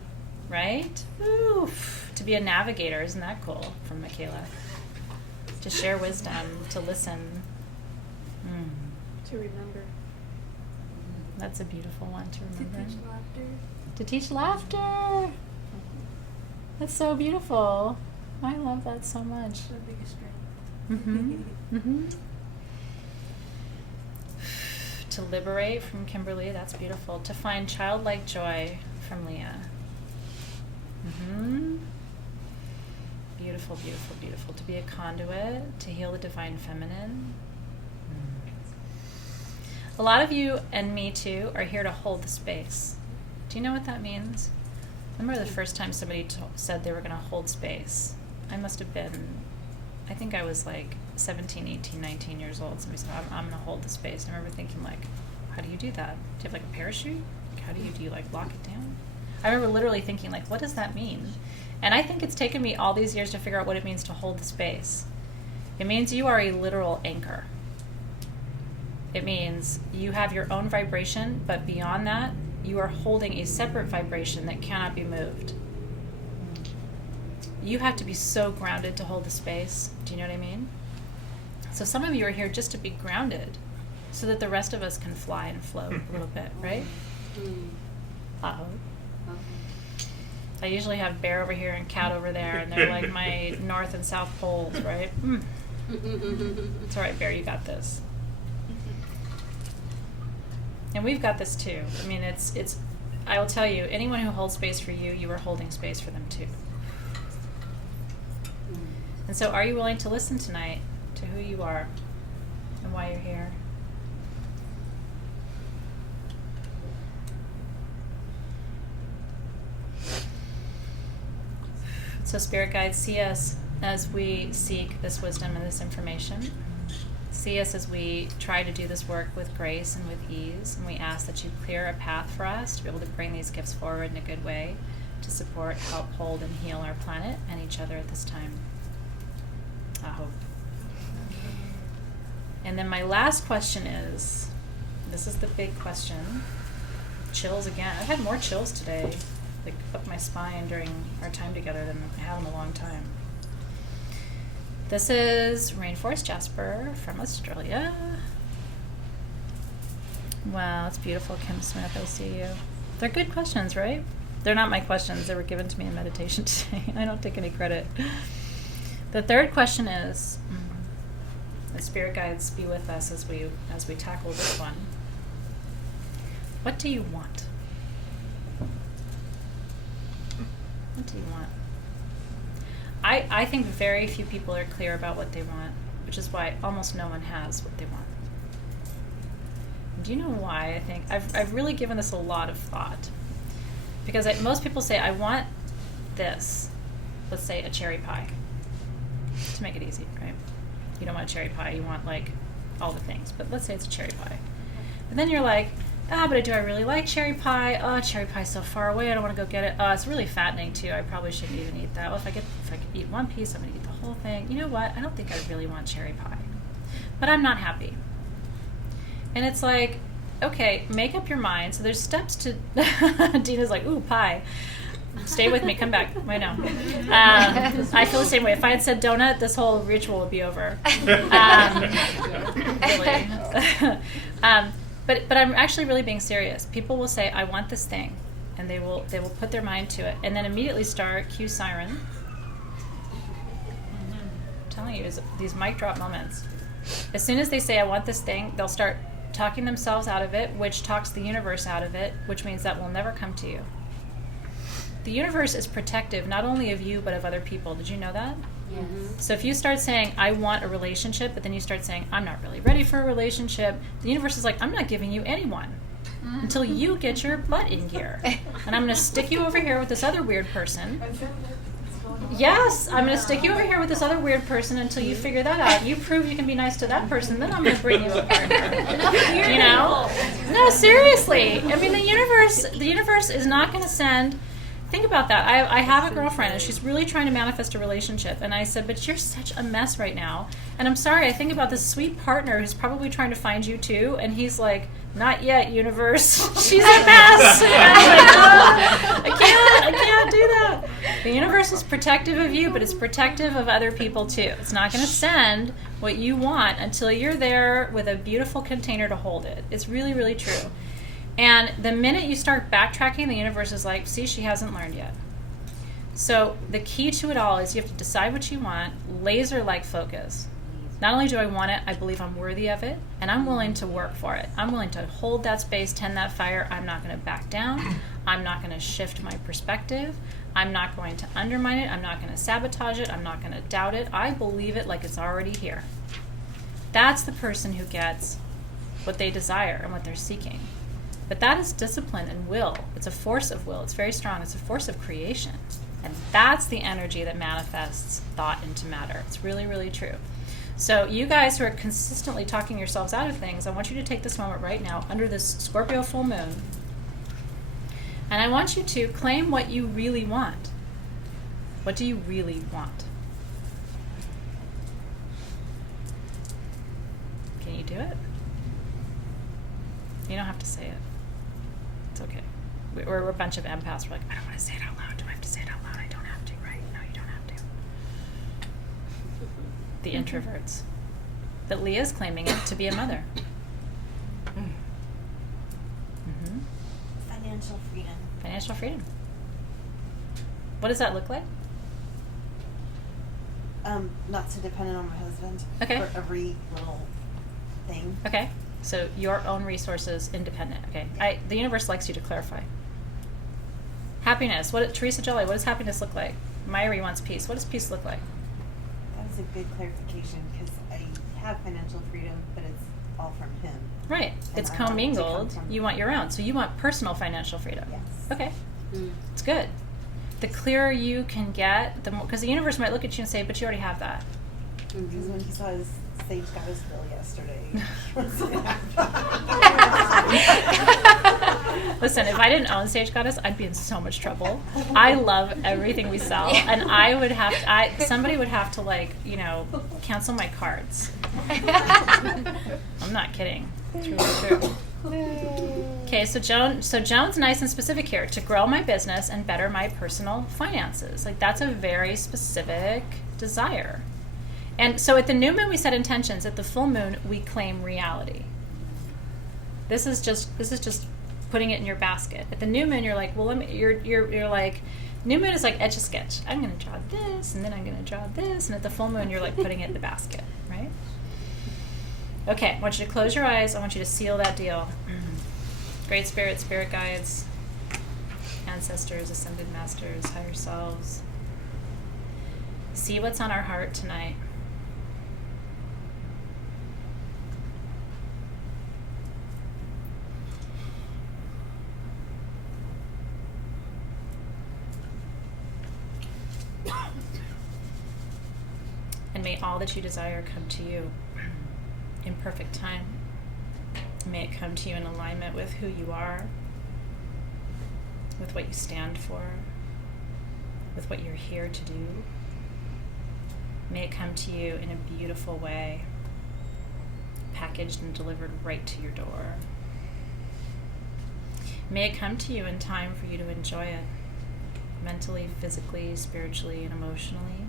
right? Oof. To be a navigator, isn't that cool? From Michaela. To share wisdom, to listen. To remember. That's a beautiful one to To remember. teach laughter. To teach laughter. That's so beautiful. I love that so much. The biggest strength. To liberate from Kimberly, that's beautiful. To find childlike joy from Leah. Beautiful, beautiful, beautiful. To be a conduit, to heal the divine feminine. A lot of you, and me too, are here to hold the space. Do you know what that means? I remember the first time somebody said they were going to hold space. I must have been, I think I was like 17, 18, 19 years old. Somebody said, I'm going to hold the space. And I remember thinking, like, how do you do that? Do you have like a parachute? Like, how do you like lock it down? I remember literally thinking, like, what does that mean? And I think it's taken me all these years to figure out what it means to hold the space. It means you are a literal anchor. It means you have your own vibration, but beyond that, you are holding a separate vibration that cannot be moved. You have to be so grounded to hold the space. Do you know what I mean? So some of you are here just to be grounded so that the rest of us can fly and float a little bit, right? Uh-oh. I usually have Bear over here and Cat over there, and they're like my north and south poles, right? It's all right, Bear, you got this. And we've got this too. I mean, it's. I will tell you, anyone who holds space for you, you are holding space for them too. And so, are you willing to listen tonight to who you are and why you're here? So, Spirit Guides, see us as we seek this wisdom and this information. See us as we try to do this work with grace and with ease, and we ask that you clear a path for us to be able to bring these gifts forward in a good way to support, help, hold, and heal our planet and each other at this time. I hope. And then my last question is, this is the big question, chills again. I've had more chills today, like up my spine during our time together than I have in a long time. This is Rainforest Jasper from Australia. Wow, it's beautiful, Kim Smith. I see you. They're good questions, right? They're not my questions. They were given to me in meditation today. I don't take any credit. The third question is, the Spirit Guides be with us as we tackle this one. What do you want? What do you want? I think very few people are clear about what they want, which is why almost no one has what they want. Do you know why? I think I've really given this a lot of thought. Because most people say, I want this. Let's say a cherry pie. To make it easy, right? You don't want a cherry pie, you want like all the things. But let's say it's a cherry pie. And then you're like, but do I really like cherry pie? Oh, cherry pie's so far away, I don't want to go get it. Oh, it's really fattening too. I probably shouldn't even eat that. Well, if I could eat one piece, I'm going to eat the whole thing. You know what? I don't think I really want cherry pie. But I'm not happy. And it's like, okay, make up your mind. So there's steps to... Dina's like, ooh, pie. Stay with me. Come back. I know. I feel the same way. If I had said donut, this whole ritual would be over. Really. But I'm actually really being serious. People will say, I want this thing. And they will put their mind to it. And then immediately start, cue siren. I'm telling you, these mic drop moments. As soon as they say, I want this thing, they'll start talking themselves out of it, which talks the universe out of it, which means that will never come to you. The universe is protective not only of you, but of other people. Did you know that? Yes. So if you start saying, I want a relationship, but then you start saying, I'm not really ready for a relationship, the universe is like, I'm not giving you anyone until you get your butt in gear. And I'm going to stick you over here with this other weird person. Yes, I'm going to stick you over here with this other weird person until you figure that out. You prove you can be nice to that person, then I'm going to bring you a partner. You know? No, seriously. I mean, the universe is not going to send. Think about that. I have a girlfriend, and she's really trying to manifest a relationship. And I said, but you're such a mess right now. And I'm sorry, I think about this sweet partner who's probably trying to find you too. And he's like, not yet, universe. She's a mess. And I'm like, oh, I can't do that. The universe is protective of you, but it's protective of other people too. It's not going to send what you want until you're there with a beautiful container to hold it. It's really, really true. And the minute you start backtracking, the universe is like, see, she hasn't learned yet. So the key to it all is you have to decide what you want, laser-like focus. Not only do I want it, I believe I'm worthy of it, and I'm willing to work for it. I'm willing to hold that space, tend that fire. I'm not going to back down. I'm not going to shift my perspective. I'm not going to undermine it. I'm not going to sabotage it. I'm not going to doubt it. I believe it like it's already here. That's the person who gets what they desire and what they're seeking. But that is discipline and will. It's a force of will. It's very strong. It's a force of creation. And that's the energy that manifests thought into matter. It's really, really true. So you guys who are consistently talking yourselves out of things, I want you to take this moment right now under this Scorpio full moon. And I want you to claim what you really want. What do you really want? Can you do it? You don't have to say it. It's okay. We're a bunch of empaths. We're like, I don't want to say it out loud. Do I have to say it out loud? I don't have to, right? No, you don't have to. The introverts. But Leah's claiming it to be a mother. Mm-hmm. Financial freedom. Financial freedom. What does that look like? Not so dependent on my husband. Okay. For every little thing. Okay. So your own resources, independent. Okay. The universe likes you to clarify. Happiness. Teresa Jelly, what does happiness look like? Myri wants peace. What does peace look like? That was a good clarification because I have financial freedom, but it's all from him. Right. And It's I want it to commingled. come from You want your own. So you want personal financial freedom. Yes. Okay. It's good. The clearer you can get, the more, because the universe might look at you and say, but you already have that. Because when he saw his sage goddess bill yesterday, he was Listen, if I didn't own Sage Goddess, I'd be in so much trouble. I love everything we sell, and I would have to, somebody would have to, like, cancel my cards. I'm not kidding. It's really true. Okay, so Joan's nice and specific here. To grow my business and better my personal finances. Like, that's a very specific desire. And so at the new moon we set intentions. At the full moon we claim reality. This is just putting it in your basket. At the new moon you're like, well, you're like, new moon is like etch a sketch. I'm going to draw this, and then I'm going to draw this, and at the full moon you're like putting it in the basket, right? Okay, I want you to close your eyes. I want you to seal that deal. Great Spirit, spirit guides, ancestors, ascended masters, higher selves. See what's on our heart tonight. And may all that you desire come to you in perfect time. May it come to you in alignment with who you are, with what you stand for, with what you're here to do. May it come to you in a beautiful way, packaged and delivered right to your door. May it come to you in time for you to enjoy it, mentally, physically, spiritually, and emotionally.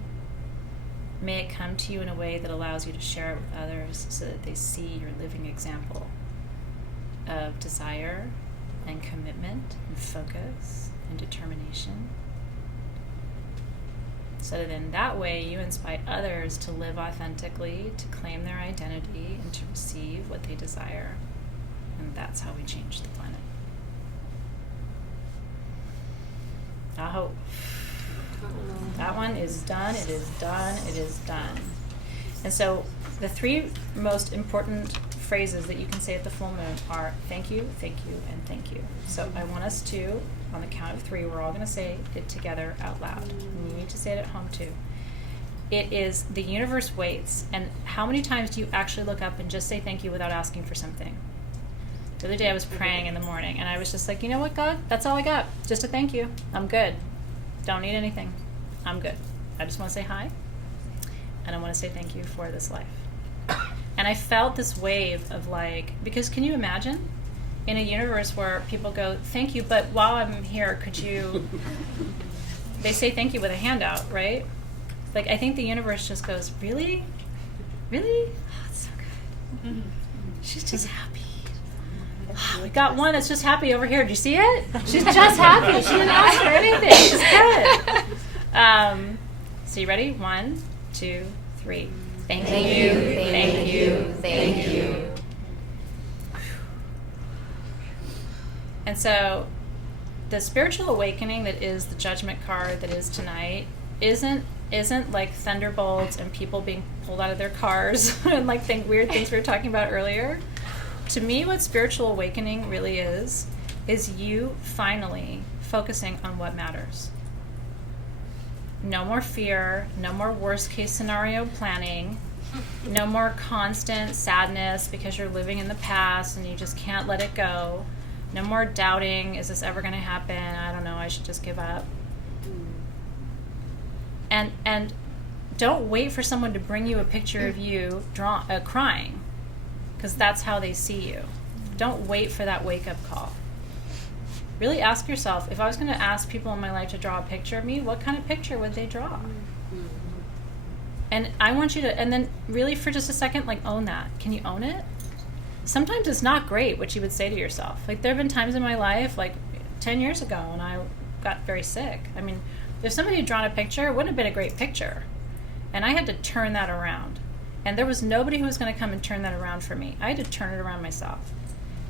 May it come to you in a way that allows you to share it with others so that they see your living example of desire and commitment and focus and determination. So that in that way you inspire others to live authentically, to claim their identity, and to receive what they desire. And that's how we change the planet. I hope. That one is done, it is done, it is done. And so the three most important phrases that you can say at the full moon are thank you, and thank you. So I want us to on the count of 3, we're all going to say it together out loud. And you need to say it at home too. It is the universe waits. And how many times do you actually look up and just say thank you without asking for something? The other day I was praying in the morning and I was just like, you know what, God? That's all I got. Just a thank you. I'm good. Don't need anything. I'm good. I just want to say hi. And I want to say thank you for this life. And I felt this wave of like, because can you imagine in a universe where people go, thank you, but while I'm here, could you, they say thank you with a handout, right? Like, I think the universe just goes, really? Really? Oh, it's so good. Mm-hmm. She's just happy. Oh, we got one that's just happy over here. Did you see it? She's just happy. She didn't ask for anything. She's good. So you ready? 1, 2, 3. Thank you, thank you, thank you. And so the spiritual awakening that is the Judgment card that is tonight isn't like thunderbolts and people being pulled out of their cars and like weird things we were talking about earlier. To me, what spiritual awakening really is you finally focusing on what matters. No more fear, no more worst case scenario planning, no more constant sadness because you're living in the past and you just can't let it go. No more doubting, is this ever going to happen? I don't know, I should just give up. And don't wait for someone to bring you a picture of you crying, because that's how they see you. Don't wait for that wake-up call. Really ask yourself, if I was going to ask people in my life to draw a picture of me, what kind of picture would they draw? And I want you to, and then really for just a second, like own that. Can you own it? Sometimes it's not great what you would say to yourself. Like there have been times in my life, like 10 years ago, when I got very sick. I mean, if somebody had drawn a picture, it wouldn't have been a great picture. And I had to turn that around. And there was nobody who was going to come and turn that around for me. I had to turn it around myself.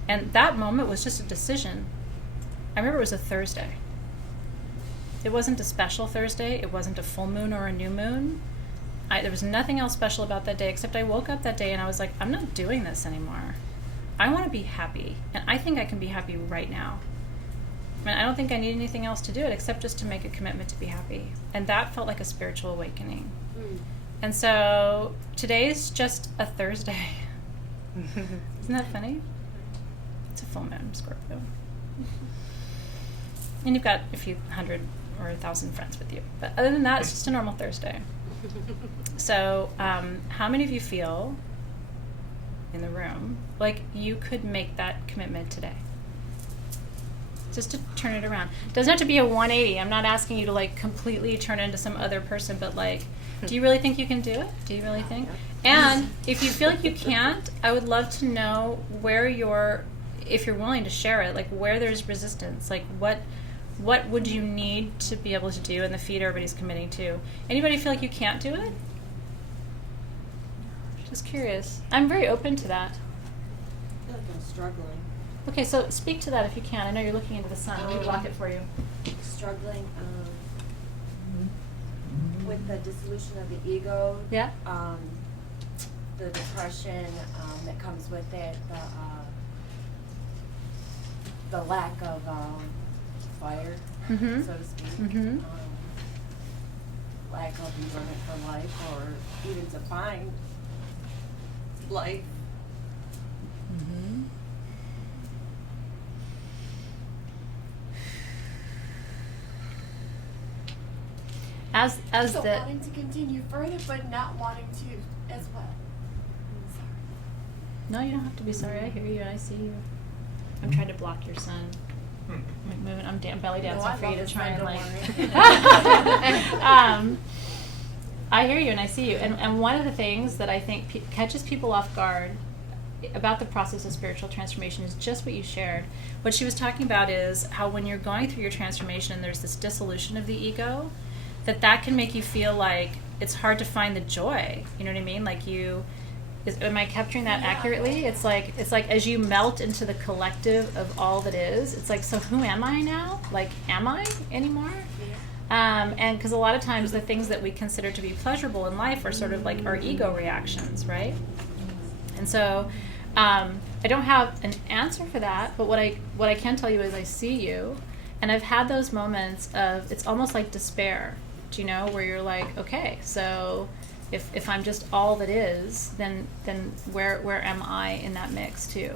And that moment was just a decision. I remember it was a Thursday. It wasn't a special Thursday. It wasn't a full moon or a new moon. There was nothing else special about that day except I woke up that day and I was like, I'm not doing this anymore. I want to be happy. And I think I can be happy right now. I mean, I don't think I need anything else to do it except just to make a commitment to be happy. And that felt like a spiritual awakening. And so today's just a Thursday. Isn't that funny? It's a full moon, Scorpio. And you've got a few hundred or 1,000 friends with you. But other than that, it's just a normal Thursday. So how many of you feel in the room like you could make that commitment today? Just to turn it around. It doesn't have to be a 180. I'm not asking you to like completely turn into some other person, but like, do you really think you can do it? Do you really think? And if you feel like you can't, I would love to know where if you're willing to share it, like where there's resistance, like what would you need to be able to do in the feat everybody's committing to? Anybody feel like you can't do it? Just curious. I'm very open to that. I feel like I'm struggling. Okay, so speak to that if you can. I know you're looking into the sun. Let me block it for you. Struggling with the dissolution of the ego. Yeah. The depression that comes with it. The lack of fire, so to speak. Lack of enjoyment for life, or even to find life. As So the wanting to continue further, but not wanting to as well. I'm sorry. No, you don't have to be sorry. I hear you. I see you. I'm trying to block your sun. I'm like moving. I'm belly dancing for you to try and like. I hear you and I see you. And one of the things that I think catches people off guard about the process of spiritual transformation is just what you shared. What she was talking about is how when you're going through your transformation and there's this dissolution of the ego, that can make you feel like it's hard to find the joy. You know what I mean? Like am I capturing that accurately? It's like as you melt into the collective of all that is, it's like, so who am I now? Like, am I anymore? And because a lot of times the things that we consider to be pleasurable in life are sort of like our ego reactions, right? And so I don't have an answer for that, but what I can tell you is I see you. And I've had those moments of, it's almost like despair, do you know, where you're like, okay, so if I'm just all that is, then where am I in that mix too?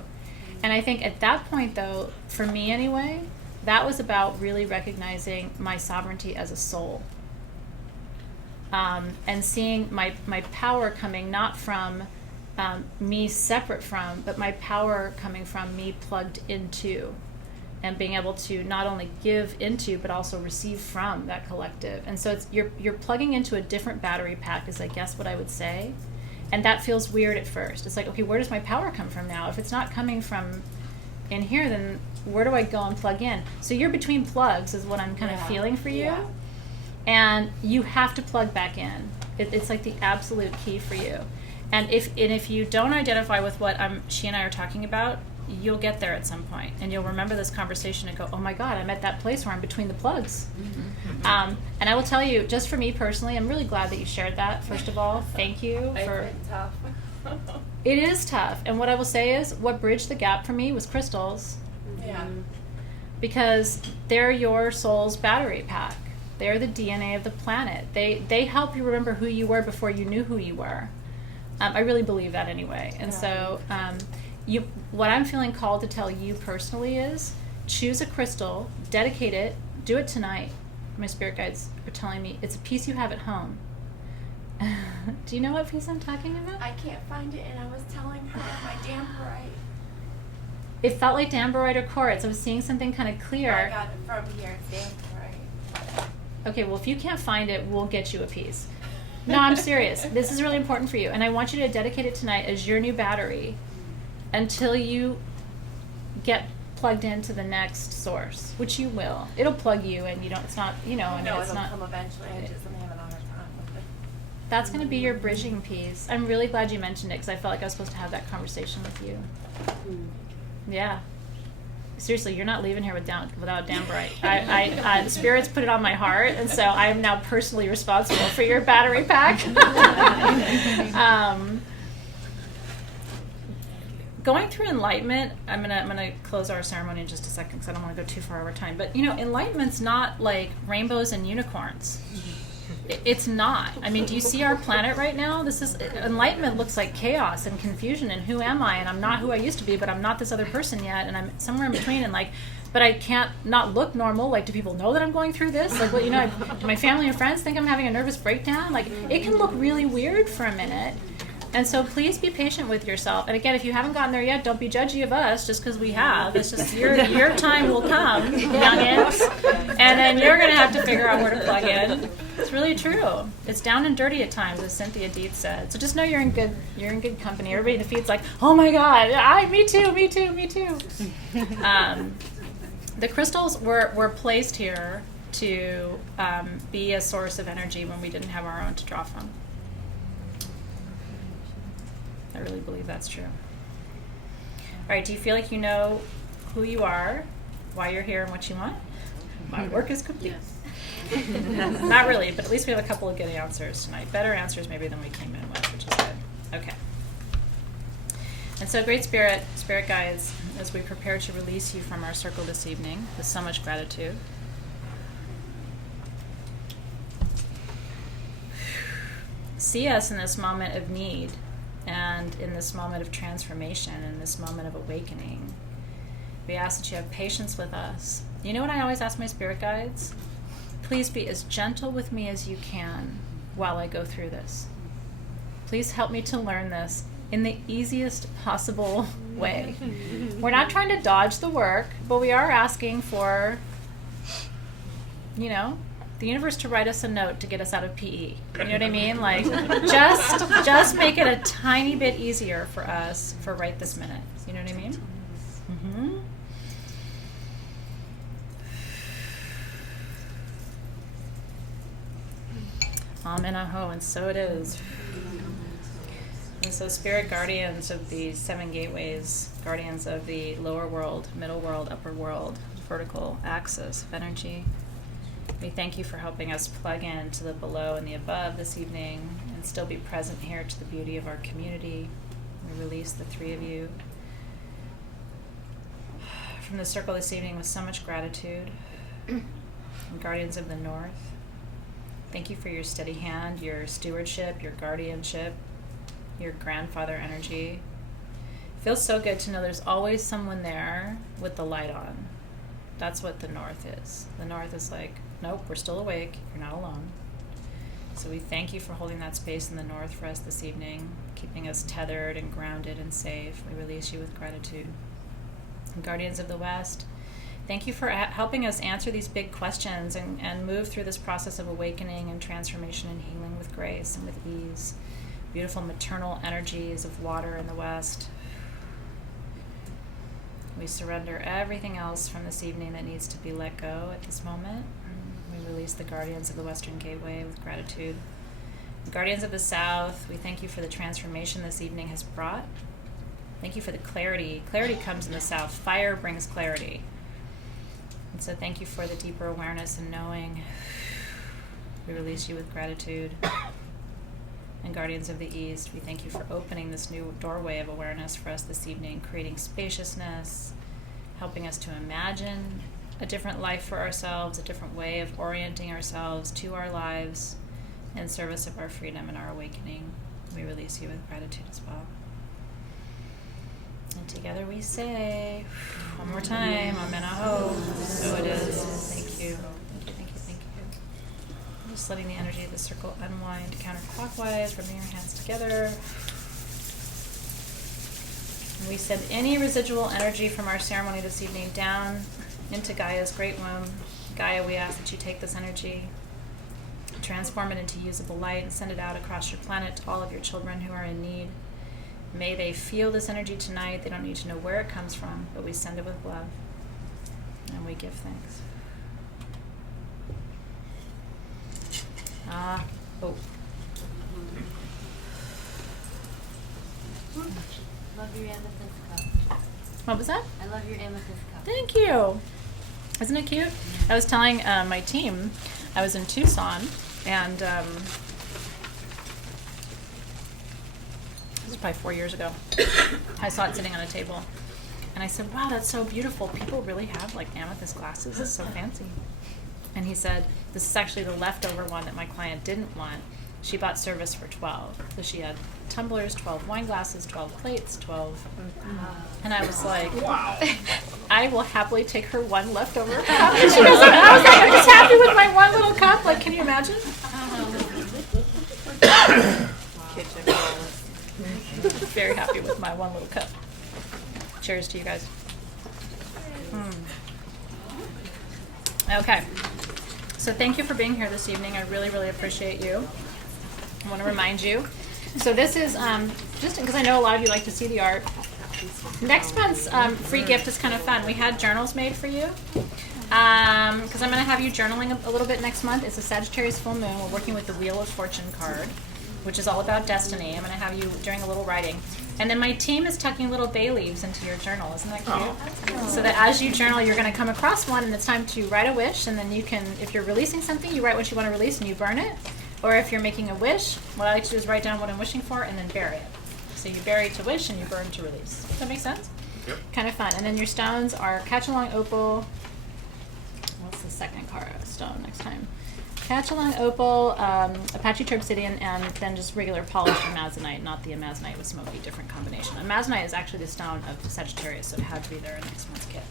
And I think at that point, though, for me anyway, that was about really recognizing my sovereignty as a soul. And seeing my power coming not from me separate from, but my power coming from me plugged into, and being able to not only give into, but also receive from that collective. And so it's you're plugging into a different battery pack, is I guess what I would say. And that feels weird at first. It's like, okay, where does my power come from now? If it's not coming from in here, then where do I go and plug in? So you're between plugs is what I'm kind of feeling for you. Yeah. And you have to plug back in. It's like the absolute key for you. And if you don't identify with what she and I are talking about, you'll get there at some point, and you'll remember this conversation and go, oh my God, I'm at that place where I'm between the plugs. And I will tell you, just for me personally, I'm really glad that you shared that, first of all. Thank you. It's tough. It is tough. And what I will say is, what bridged the gap for me was crystals. Yeah. Because they're your soul's battery pack. They're the DNA of the planet. They help you remember who you were before you knew who you were. I really believe that anyway. And so what I'm feeling called to tell you personally is, choose a crystal, dedicate it, do it tonight. My spirit guides are telling me it's a piece you have at home. Do you know what piece I'm talking about? I can't find it, and I was telling her my damperite. It felt like damperite or quartz. I was seeing something kind of clear. I got it from here. It's damperite. Okay, well, if you can't find it, we'll get you a piece. No, I'm serious. This is really important for you, and I want you to dedicate it tonight as your new battery until you get plugged into the next source, which you will. It'll plug you, and it's not, I mean, No, it's it'll not. come eventually. I just am having a hard time with it. That's going to be your bridging piece. I'm really glad you mentioned it, because I felt like I was supposed to have that conversation with you. Yeah. Seriously, you're not leaving here without damperite. I the spirits put it on my heart, and so I am now personally responsible for your battery pack. Going through enlightenment, I'm gonna close our ceremony in just a second, because I don't want to go too far over time. But enlightenment's not like rainbows and unicorns. It's not. I mean, do you see our planet right now? Enlightenment looks like chaos and confusion, and who am I? And I'm not who I used to be, but I'm not this other person yet, and I'm somewhere in between, and but I can't not look normal. Like, do people know that I'm going through this? Like, do my family and friends think I'm having a nervous breakdown? Like, it can look really weird for a minute. And so please be patient with yourself. And again, if you haven't gotten there yet, don't be judgy of us just because we have. It's just your time will come, youngins, and then you're going to have to figure out where to plug in. It's really true. It's down and dirty at times, as Cynthia Deeth said. So just know you're in good company. Everybody in the feed's like, oh my God, me too. The crystals were placed here to be a source of energy when we didn't have our own to draw from. I really believe that's true. All right, do you feel like you know who you are, why you're here, and what you want? My work is complete. Yes. Not really, but at least we have a couple of good answers tonight. Better answers maybe than we came in with, which is good. Okay. And so, great spirit guides, as we prepare to release you from our circle this evening with so much gratitude. See us in this moment of need, and in this moment of transformation, in this moment of awakening. We ask that you have patience with us. You know what I always ask my spirit guides? Please be as gentle with me as you can while I go through this. Please help me to learn this in the easiest possible way. We're not trying to dodge the work, but we are asking for, the universe to write us a note to get us out of PE. You know what I mean? Like, just make it a tiny bit easier for us for right this minute. You know what I mean? Mm-hmm. Amen, aho, and so it is. And so spirit guardians of the 7 gateways, guardians of the lower world, middle world, upper world, vertical axis of energy, we thank you for helping us plug in to the below and the above this evening and still be present here to the beauty of our community. We release the 3 of you from the circle this evening with so much gratitude. And guardians of the north, thank you for your steady hand, your stewardship, your guardianship, your grandfather energy. Feels so good to know there's always someone there with the light on. That's what the north is. The north is like, nope, we're still awake. You're not alone. So we thank you for holding that space in the north for us this evening, keeping us tethered and grounded and safe. We release you with gratitude. And guardians of the west, thank you for helping us answer these big questions and move through this process of awakening and transformation and healing with grace and with ease. Beautiful maternal energies of water in the west. We surrender everything else from this evening that needs to be let go at this moment. We release the guardians of the Western Gateway with gratitude. The guardians of the South, we thank you for the transformation this evening has brought. Thank you for the clarity. Clarity comes in the South. Fire brings clarity. And so thank you for the deeper awareness and knowing. We release you with gratitude. And guardians of the East, we thank you for opening this new doorway of awareness for us this evening, creating spaciousness, helping us to imagine a different life for ourselves, a different way of orienting ourselves to our lives in service of our freedom and our awakening. We release you with gratitude as well. And together we say, one more time, Amen Aho. So it is. Thank you. Just letting the energy of the circle unwind counterclockwise, rubbing your hands together. And we send any residual energy from our ceremony this evening down into Gaia's great womb. Gaia, we ask that you take this energy, transform it into usable light, and send it out across your planet to all of your children who are in need. May they feel this energy tonight. They don't need to know where it comes from, but we send it with love. And we give thanks. Oh. Love your amethyst cup. What was that? I love your amethyst cup. Thank you. Isn't it cute? I was telling my team, I was in Tucson, and this was probably 4 years ago. I saw it sitting on a table, and I said, wow, that's so beautiful. People really have like amethyst glasses. It's so fancy. And he said, this is actually the leftover one that my client didn't want. She bought service for 12. So she had tumblers, 12 wine glasses, 12 plates, 12. And I was like, wow. I will happily take her one leftover cup. And she goes, I was like, I'm just happy with my one little cup. Like, can you imagine? Very happy with my one little cup. Cheers to you guys. Okay. So thank you for being here this evening. I really, really appreciate you. I want to remind you. So this is, just because I know a lot of you like to see the art, next month's free gift is kind of fun. We had journals made for you. Because I'm going to have you journaling a little bit next month. It's a Sagittarius full moon. We're working with the Wheel of Fortune card, which is all about destiny. I'm going to have you doing a little writing. And then my team is tucking little bay leaves into your journal. Isn't that cute? So that as you journal, you're going to come across one, and it's time to write a wish. And then you can, if you're releasing something, you write what you want to release and you burn it. Or if you're making a wish, what I like to do is write down what I'm wishing for and then bury it. So you bury to wish and you burn to release. Does that make sense? Yep. Kind of fun. And then your stones are Catch-Along Opal. What's the second stone next time? Catch-Along Opal, Apache Obsidian, and then just regular polished Amazonite, not the Amazonite with smoky, different combination. Amazonite is actually the stone of Sagittarius, so it had to be there in next month's kit.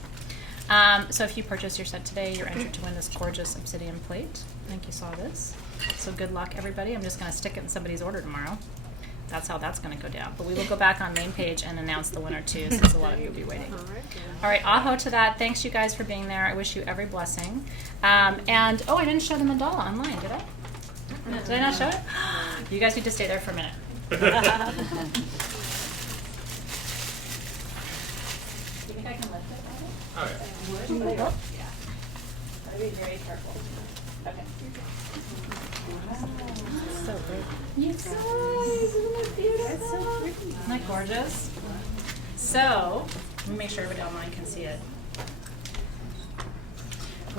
So if you purchase your set today, you're entered to win this gorgeous obsidian plate. I think you saw this. So good luck, everybody. I'm just going to stick it in somebody's order tomorrow. That's how that's going to go down. But we will go back on main page and announce the winner, too, since a lot of you will be waiting. All right, aho to that. Thanks, you guys, for being there. I wish you every blessing. And, oh, I didn't show the mandala online, did I? Did I not show it? You guys need to stay there for a minute. Do you think I can lift it? Oh, yeah. Would? Yeah. Gotta be very careful. Okay. So big. You guys, isn't it beautiful? It's so pretty. Isn't that gorgeous? So, let me make sure everybody online can see it.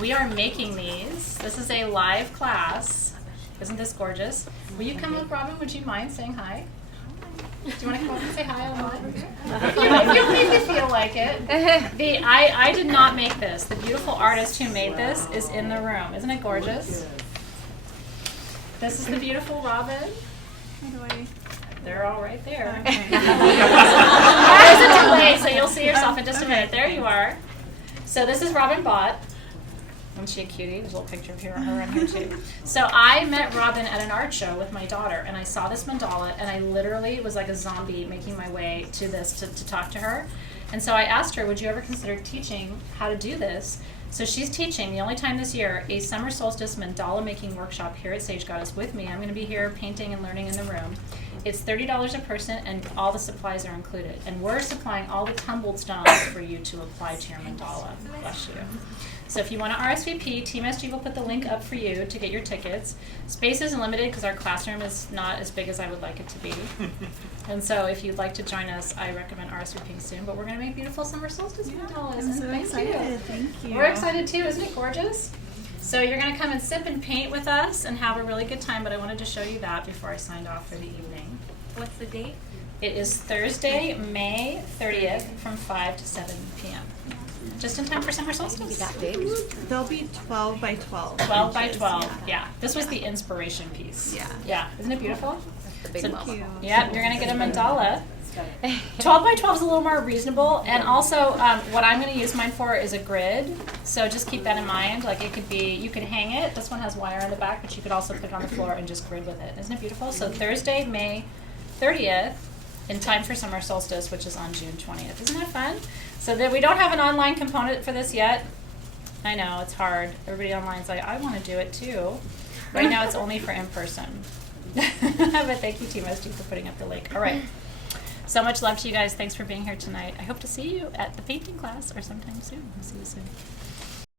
We are making these. This is a live class. Isn't this gorgeous? Will you come up, Robin? Would you mind saying hi? Do you want to come over and say hi online? If you make me feel like it. I did not make this. The beautiful artist who made this is in the room. Isn't it gorgeous? This is the beautiful Robin. They're all right there. There's a delay, so you'll see yourself in just a minute. There you are. So this is Robin Bott. Isn't she a cutie? There's a little picture of her on here too. So I met Robin at an art show with my daughter, and I saw this mandala, and I literally was like a zombie making my way to this to talk to her. And so I asked her, would you ever consider teaching how to do this? So she's teaching, the only time this year, a summer solstice mandala making workshop here at Sage Goddess with me. I'm going to be here painting and learning in the room. It's $30 a person, and all the supplies are included. And we're supplying all the tumbled stones for you to apply to your mandala. Bless you. So if you want to RSVP, Team SG will put the link up for you to get your tickets. Space is limited because our classroom is not as big as I would like it to be. And so if you'd like to join us, I recommend RSVPing soon. But we're going to make beautiful summer solstice mandalas. I'm so excited. Thank you. We're excited too. Isn't it gorgeous? So you're going to come and sip and paint with us and have a really good time. But I wanted to show you that before I signed off for the evening. What's the date? It is Thursday, May 30th from 5 to 7 p.m. Just in time for summer solstice. They'll be 12 by 12. 12 by inches, 12, yeah. This was the inspiration piece. Yeah. Yeah, isn't it beautiful? The big So- one. Cute. Yeah, you're going to get a mandala. 12 by 12 is a little more reasonable. And also, what I'm going to use mine for is a grid. So just keep that in mind. Like it could be, you could hang it. This one has wire on the back, but you could also put it on the floor and just grid with it. Isn't it beautiful? So Thursday, May 30th, in time for summer solstice, which is on June 20th. Isn't that fun? So that we don't have an online component for this yet. I know, it's hard. Everybody online's like, I want to do it too. Right now it's only for in-person. But thank you, Team SG, for putting up the link. All right. So much love to you guys. Thanks for being here tonight. I hope to see you at the painting class or sometime soon. I'll see you soon.